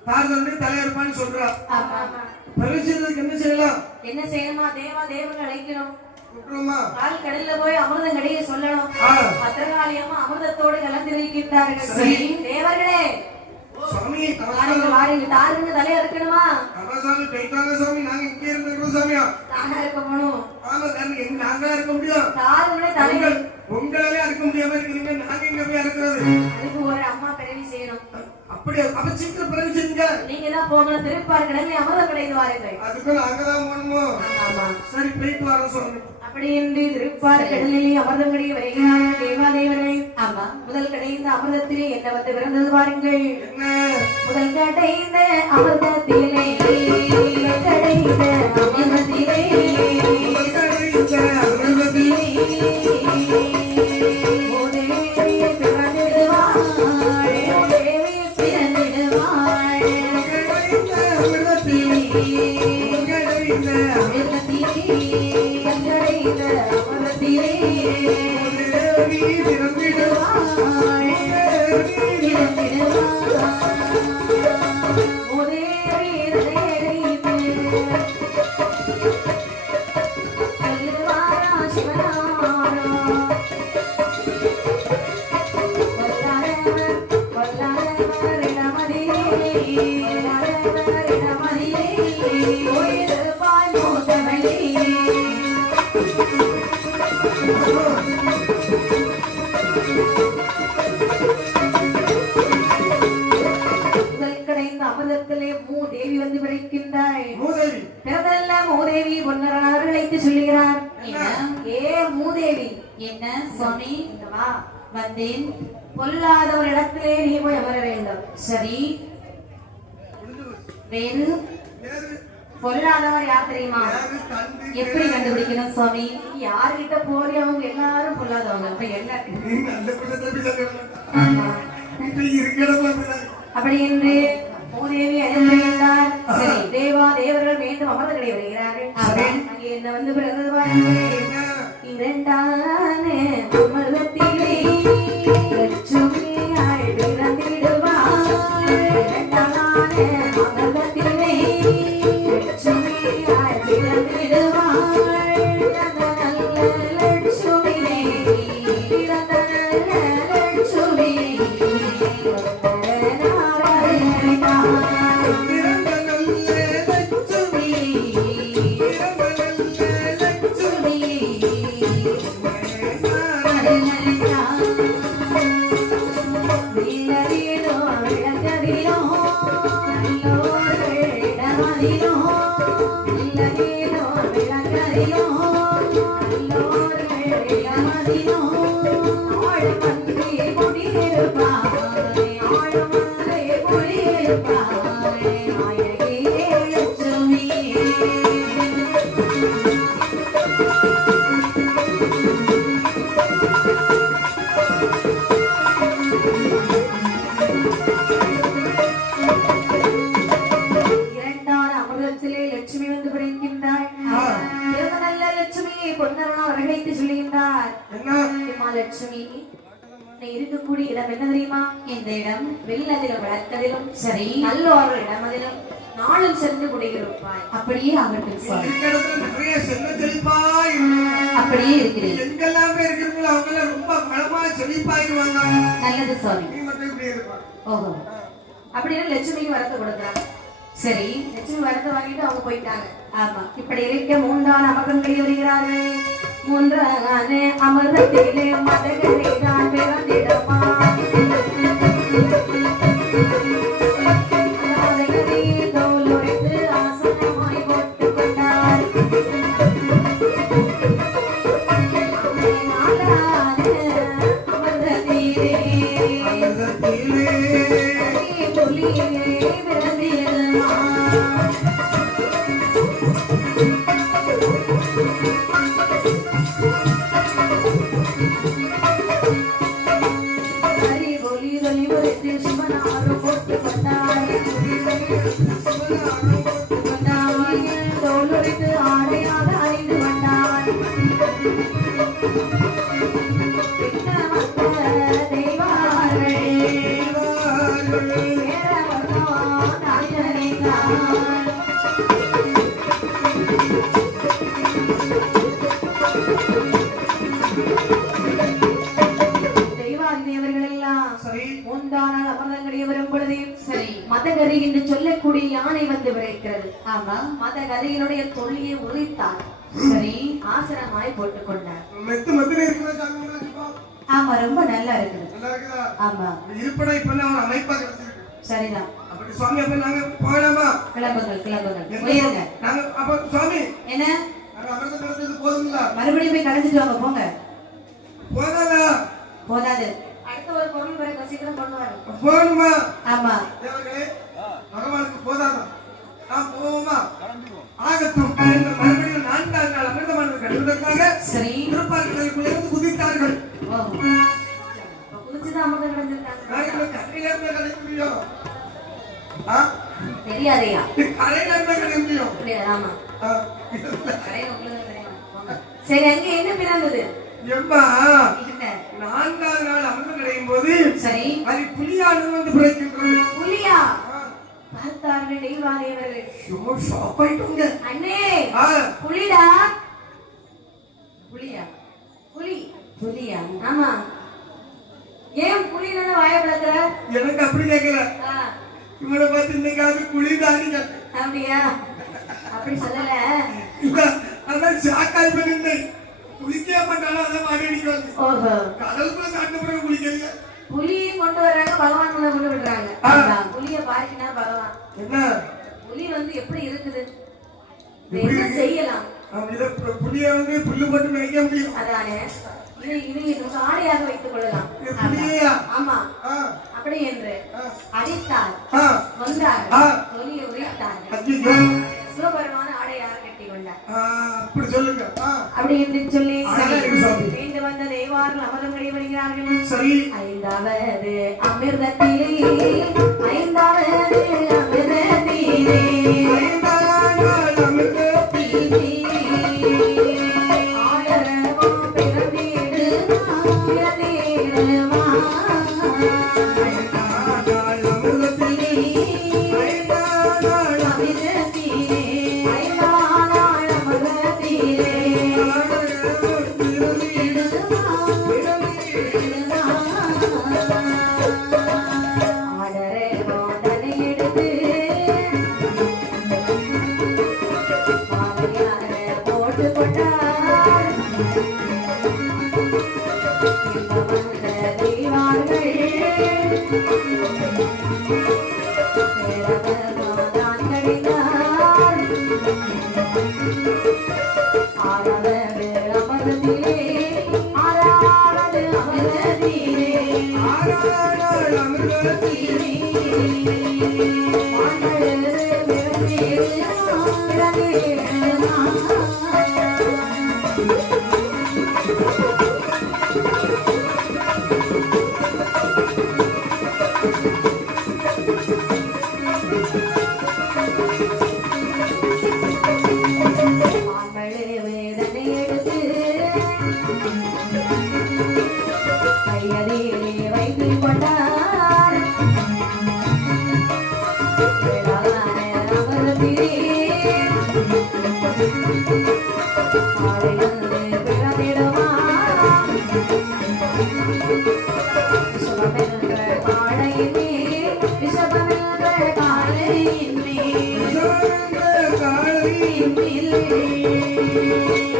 தாரதங்க தலையறுப்பான்னு சொல்றா. ஆமா, ஆமா. பிறகு செய்யறதுக்கு என்ன செய்யலாம்? என்ன செய்யணுமா? தேவா தேவர்கள் அழைக்கணும். விட்டுருமா? கால் கடல்ல போய் அமிர்தம் கடைய சொல்லணும். ஆ. பத்திரகாளியம்மா அமிர்தத்தோடு கலந்திருக்கின்றார்கள். சரி. தேவர்களே, சுவாமி வாருங்க, நமஸ்காரம். வாருங்க. தாருங்க தலைய இருக்கணுமா? ஆமா சாமி, போயிட்டாங்க சாமி. நாங்க இங்கே இருந்துக்கிறோம் சாமியா. தானா இருக்க போகணும். ஆமா சாமி, எங்க நாங்களா இருக்க முடியும்? தாருங்களே தலைய. உங்களாலே இருக்க முடியாம இருக்கிறீங்க. நாங்க எங்க போய் இருக்கிறது? அதுக்கு ஒரு அம்மா பிறவி செய்யணும். அப்படியே அப்ப சீக்கிரம் பிறகு செய்யுங்க. நீங்க தான் போகணும். திருப்பார் கடலில் அமிர்தம் கிடைத்து வாருங்கள். அதுக்கு நாங்கதான் போகணுமோ? ஆமா. சரி, போயிட்டு வர சொல்லணும். அப்படி என்று திருப்பார் கடலிலே அமிர்தம் கிடைக்க வருகிறார்கள் தேவாதேவனை. ஆமா, முதல் கிடைந்த அமிர்தத்திலே என்ன வந்து பிறந்தது பாருங்கள். என்ன? முதல் கிடைந்த அமிர்தத்திலே கிடைந்த அமிர்தத்திலே முதல் கடைந்த அமிர்தத்திலே மூதேவி பிறந்திடுவாள், மூதேவி பிறந்திடுவாள். கடைந்த அமிர்தத்திலே முதல் கடைந்த அமிர்தத்திலே கிடைந்த அமிர்தத்திலே தேவி பிறந்திடுவாள். அமிர்தத்திலே மூதேவி வந்து பிறக்கின்றாள். மூதேவி பிறந்தல்ல மூதேவி பொன்னரனார் அழைத்து சொல்லுகிறார். என்ன? ஏ மூதேவி, என்ன சுவாமி? இங்க வா. வந்தேன். பொல்லாத ஒரு இடத்திலே நீ போய் அமர வேண்டும். சரி, முடிஞ்சு போச்சு. வேறு வேறு பொல்லாதவர் யார் தெரியுமா? வேறு தந்து எப்படி கண்டுபிடிக்கணும் சுவாமி? நீ யாருகிட்ட போறி அவங்க எல்லாரும் பொல்லாதவங்க. அப்ப என்ன? நீ நல்ல பிள்ளை தம்பி சொல்லணும். ஆமா. இப்ப இருக்கிறவங்க அப்படி என்று மூதேவி அனுப்பினார். சரி, தேவா தேவர்கள் மீண்டும் அமர்ந்த கடை வருகிறார்கள். அங்கே என்ன வந்து பிறந்தது பாருங்கள். இரண்டான அமிர்தத்திலே லட்சுமியாய் பிறந்திடுவாள். இரண்டான அமிர்தத்திலே லட்சுமியாய் பிறந்திடுவாள். பிறந்த நல்ல லட்சுமியே, பிறந்த நல்ல லட்சுமியே, பொன்னரவனா வரவழைத்து சொல்லுகின்றார். என்ன அம்மா லட்சுமி, நீ இருக்கக்கூடிய இடம் என்ன தெரியுமா? இந்த இடம் வெள்ளதிலும் வளர்க்கதிலும் சரி நல்லோர்கள் இடமதிலும் நாளும் சென்று குடியிருப்பாய். அப்படியே ஆகட்டும் சுவாமி. இந்த இடத்துல நிறைய செல்வ செழிப்பா இருக்கும். அப்படியே இருக்கிறேன். எங்கெல்லாமே இருக்கிறவங்க அவங்க ரொம்ப பலமா செழிப்பாயிருவாங்க. நல்லது சுவாமி. நீ மட்டும் இப்படி இருப்பா. ஓஹோ அப்படின்னு லட்சுமிக்கு வரத்தை கொடுக்குறாங்க. சரி லட்சுமி வரத்தை வாங்கிட்டு அவங்க போயிட்டாங்க. ஆமா இப்படி இருக்க மூன்றான அமர்தங்களை வருகிறார்கள். மூன்றான அமர்தத்திலே மதகரை தான் பிறந்திடமா. மதகரை தோலுடைத்து ஆசனமாய் போட்டுக் கொண்டார். அமர்தத்திலே புலியே பிறந்திடமா. மதகரி என்று சொல்லக்கூடிய யானை வந்து விரைக்கிறது. ஆமா மதகரியினுடைய தொழிலை உரித்தார். சரி ஆசனமாய் போட்டுக் கொண்டார். மெத்து மெத்துல இருக்கிற சாமி ஆமா ரொம்ப நல்லா இருக்குது. நல்லா இருக்குதா? ஆமா இருப்படை இப்ப ஒரு அமைப்பா கிடைச்சிருக்கு. சரிதான். அப்படி சுவாமி அப்ப நாங்க போகலாமா? கிளம்புங்கள் கிளம்புங்கள் போயிருங்க. நாங்க அப்ப சுவாமி என்ன நாங்க அமிர்த நடந்தது போதுங்களா? மறுபடியும் போய் கலைஞ்சிட்டு வாங்க போங்க. போதாதா? போதாது. அடுத்த ஒரு பொருள் பிறகு சீக்கிரம் பண்ணுவாரு. போகணுமா? ஆமா தேவர்களே பகவானுக்கு போதாதா? நாம் போவோமா? கிளம்பிடுவோம். ஆகட்டும் என்று மறுபடியும் 4ஆம் நாள் அமிர்தமானது கட்டுவதற்காக சரி திருப்பார்களுக்குள்ளேருந்து குதித்தார்கள். ஓ குதிச்சுதான் அமிர்தம் கிடைச்சிருக்காங்க. நாங்கள் கரையில இருந்து கிடைக்க முடியும். தெரியாதையா? கரையில இருந்து கிடைக்க முடியும். ஆமா ஆ, கரையில உங்களுக்கு தெரியும். சரி அங்க என்ன பிறந்தது? எம்மா என்ன? 4ஆம் நாள் அமிர்தம் கிடைக்கும் போது சரி அது புலியானது வந்து பிறக்கின்றது. புலியா? பார்த்தார்கள் தெய்வாதேவர்கள். சும்மா ஷாப் ஆயிட்டோங்க. அண்ணே ஆ, புலிடா. புலியா புலி. புலியா ஆமா. ஏன் புலின்னு வாய பிளக்குற? எனக்கு அப்படி கேட்கல. இவனை பார்த்து இன்னைக்காவது குளிதானி கேட்டேன். அப்படியா? அப்படி சொல்லல. அதான் சாக்காய் பண்ணிருந்தேன். குளிக்க மாட்டாலும் அதை மாடி அடிக்கிறாங்க. ஓஹோ. கடலுக்குள்ள சாப்பிட்ட பிறகு குளிக்கிறீங்க. புலியும் கொண்டு வர்றாங்க, பகவான் கொண்டு விடுறாங்க. ஆ. புலிய பாருக்கினா பகவான். என்ன புலி வந்து எப்படி இருக்குது? என்ன செய்யலாம்? அவன் இதை புளிய வந்து புல்லு போட்டு மேய்க்க முடியும். அதானே இது ஆடையாக வைத்துக் கொள்ளலாம். இது புலியா? ஆமா. ஆ, அப்படி என்று ஆ, அடித்தார், ஆ, கொண்டார், ஆ. தொலியை உரித்தார்கள். ஐயோ. சிவபெருமான ஆடையாக கட்டி கொண்டார். ஆ, அப்படி சொல்லுங்க. ஆ, அப்படி என்று சொல்லி அழகா இருக்கு சாமி. மீண்டு வந்த தெய்வார்கள் அமரங்களை வருகிறார்கள். சரி. 5வது அமிர்தத்திலே 5வது அமிர்தத்திலே 5ஆம் நாள் அமிர்தத்திலே ஆடரவோ பிறந்திடுமா பிறந்திடுமா 5ஆம் நாள் அமிர்தத்திலே 5ஆம் நாள் அமிர்தத்திலே 5ஆம் நாள் அமிர்தத்திலே ஆடரவோ பிறந்திடுமா ஆடரவோ தன்னை எடுத்து மாலையாக போட்டுக் கொண்டார். வந்த தெய்வார்கள் பேரவர்தான் கடிந்தார். 6வது அமர்தத்திலே 6வது அமர்தத்திலே 6ஆம் நாள் அமிர்தத்திலே வேதனை எடுத்து கையதிலே வைத்துக் கொண்டார் வேளாண் அமர்ந்திரே ஆடை வந்து பிறந்திடுமா விஷபமென்ற காளையினே விஷபமென்ற காளையினே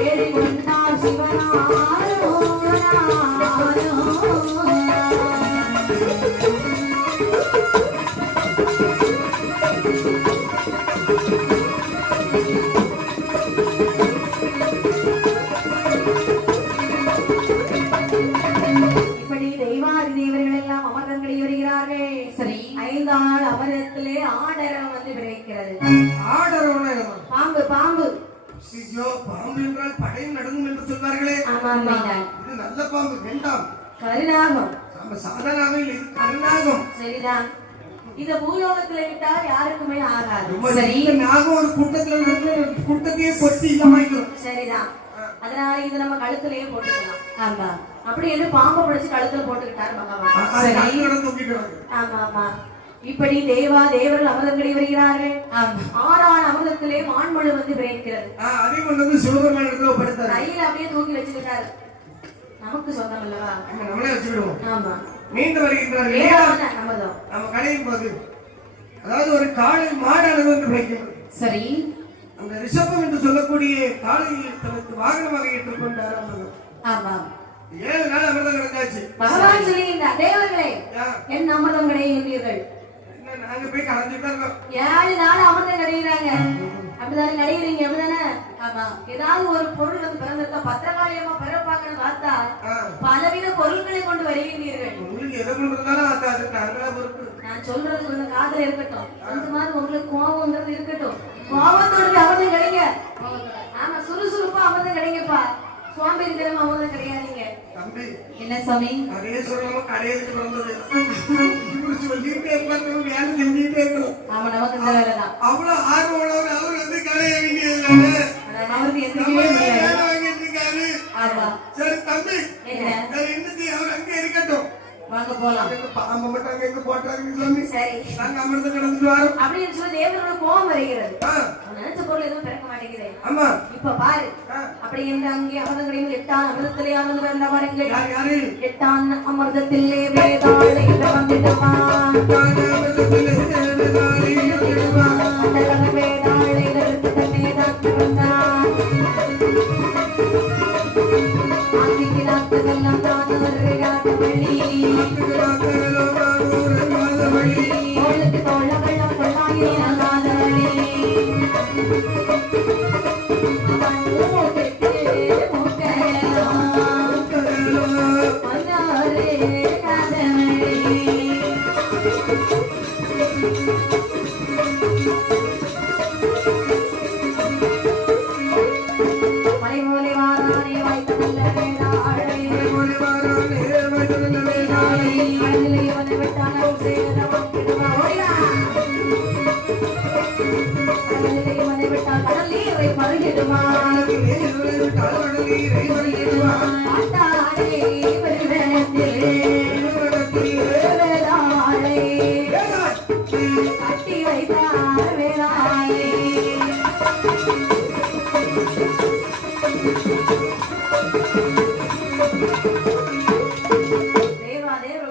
ஏறி கொண்டார் சிவனாரோ இப்படி தெய்வாதி தேவர்கள் எல்லாம் அமர்தங்களை வருகிறார்கள். சரி, 5 நாள் அமரத்திலே ஆடரம் வந்து விளைக்கிறது. ஆடரம் பாம்பு பாம்பு ஐயோ, பாம்பு என்றால் படையும் நடக்கும் என்று சொல்வார்களே. ஆமாம், இது நல்ல பாம்பு வேண்டாம். கருநாகம். நம்ம சாதாரண இது கருநாகம். சரிதான். இந்த பூலோகத்துல விட்டால் யாருக்குமே ஆகாது. சரி, நாகம் ஒரு கூட்டத்தையே கொத்தி இல்லாமல். சரிதான். அதனால இது நம்ம கழுத்திலேயே போட்டுக்கலாம். ஆமா, அப்படி என்று பாம்பை பிடிச்சு கழுத்துல போட்டுக்கிட்டார் பகவான். ஆமா ஆமா. இப்படி தேவர்கள் அமிர்தங்களை வருகிறார்கள். 6 அமிர்தத்திலே மான்மழு வந்து விளைக்கிறது. அதே கொண்டு சிவபெருமான் இடத்துல படுத்தார். கையில அப்படியே தூக்கி வச்சுக்கிட்டாரு. நமக்கு சொந்தம் அல்லவா, நம்மளே வச்சுக்கிடுவோம். ஆமா, மீண்டு வருகின்றார். அமிர்தம் நம்ம கடையின் போது அதாவது ஒரு காளை மாடானது வந்து விளைக்கிறது. சரி, அந்த ரிஷபம் என்று சொல்லக்கூடிய காளையை தனக்கு வாகனமாக ஏற்றுக்கொண்டார் அமிர்தம். ஆமா, 7 நாள் அமிர்தம் கிடைச்சாச்சு. பகவான் சொல்லுகின்றார், தேவர்களே என் அமிர்தம் கிடைக்கின்றீர்கள். நாங்க போய் கலந்துட்டு இருக்கோம். 7 நாள் அமிர்தம் கிடைக்கிறாங்க. அப்படிதானே கிடைக்கிறீங்க? அப்படிதானே? ஆமா. ஏதாவது ஒரு பொருள் வந்து பிறந்திருக்கா, பத்திரகாளியமா பிறப்பாங்கன்னு பார்த்தா பலவித பொருட்களை கொண்டு வருகின்றீர்கள். உங்களுக்கு எதை கொண்டு வந்தாலும் அது நாங்களா பொறுப்பு. நான் சொல்றது கொஞ்சம் காதல இருக்கட்டும். அந்த மாதிரி உங்களுக்கு கோபம்ன்றது இருக்கட்டும். கோபத்தோட அமிர்தம் கிடைங்க. ஆமா, சுறுசுறுப்பா அமிர்தம் கிடைங்கப்பா. சுவாமி தினம் அமிர்தம் கிடையாதீங்க. தம்பி என்ன சாமி? அதே சொல்லணும், கடையிலுக்கு வந்தது சொல்லிட்டே இருப்பாங்க, வேலை செஞ்சுட்டே இருக்கணும். ஆமா, நமக்கு இந்த வேலை தான். அவ்வளவு ஆர்வம் உள்ளவர் அவர் வந்து கடையை வேண்டியது அவருக்கு எதுவுமே வேலை வாங்கிட்டு இருக்காரு. ஆமா. சரி தம்பி, என்ன இன்னைக்கு அவர் அங்கே இருக்கட்டும். வாங்க போலாம். பாம்பு மட்டும் அங்க எங்க போட்டாருங்க சாமி. சரி, நாங்க அமிர்தம் கிடந்துட்டு வரோம் அப்படின்னு சொல்லி தேவரோட கோபம் வருகிறது. நினைச்ச பொருள் எதுவும் பிறக்க மாட்டேங்குது. ஆமா, இப்ப பாரு. அப்படி என்று அங்கே அமிர்தங்களையும் 8 அமிர்தத்திலே ஆனது வந்த பாருங்கள். 8 அமிர்தத்திலே வேதாளை வந்திடுமா, வேதாளை தன்னை தான் பிறந்தான். ஆதிக்கு நாட்களெல்லாம் தான் வருகிறார் வழி. தோளுக்கு தோள வெள்ளம் கொள்ளாயிராத வழி.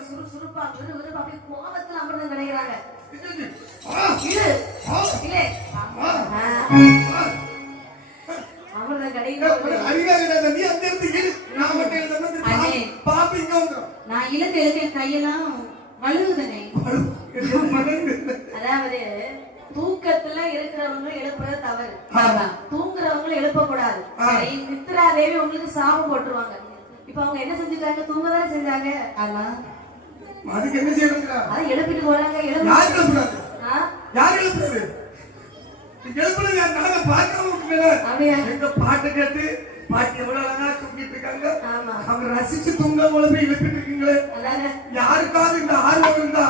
சுறுசுறுப்பா கோபத்துல அமிர்தம் கிடைக்கிறாங்க. அமிர்தம் கிடைக்கிறது. நான் இழுக்க கையெல்லாம் வலுகுதனே. அதாவது தூக்கத்துல இருக்கிறவங்க எழுப்புறது தவறு. தூங்குறவங்களும் எழுப்ப கூடாது. நித்ரா தேவி உங்களுக்கு சாபம் போட்டுருவாங்க. இப்ப அவங்க என்ன செஞ்சுட்டாங்க? தூங்கதானே செஞ்சாங்க. ஆமா, அதுக்கு என்ன செய்யணுங்க? அதை எழுப்பிட்டு போறாங்க. எங்க பாட்டு கேட்டு பாட்டி எவ்வளவு அழகா தூங்கிட்டு இருக்காங்க. அவங்க ரசிச்சு தூங்க போல போய் எழுப்பிட்டு இருக்கீங்களே. யாருக்காவது இந்த ஆர்வம் இருந்தா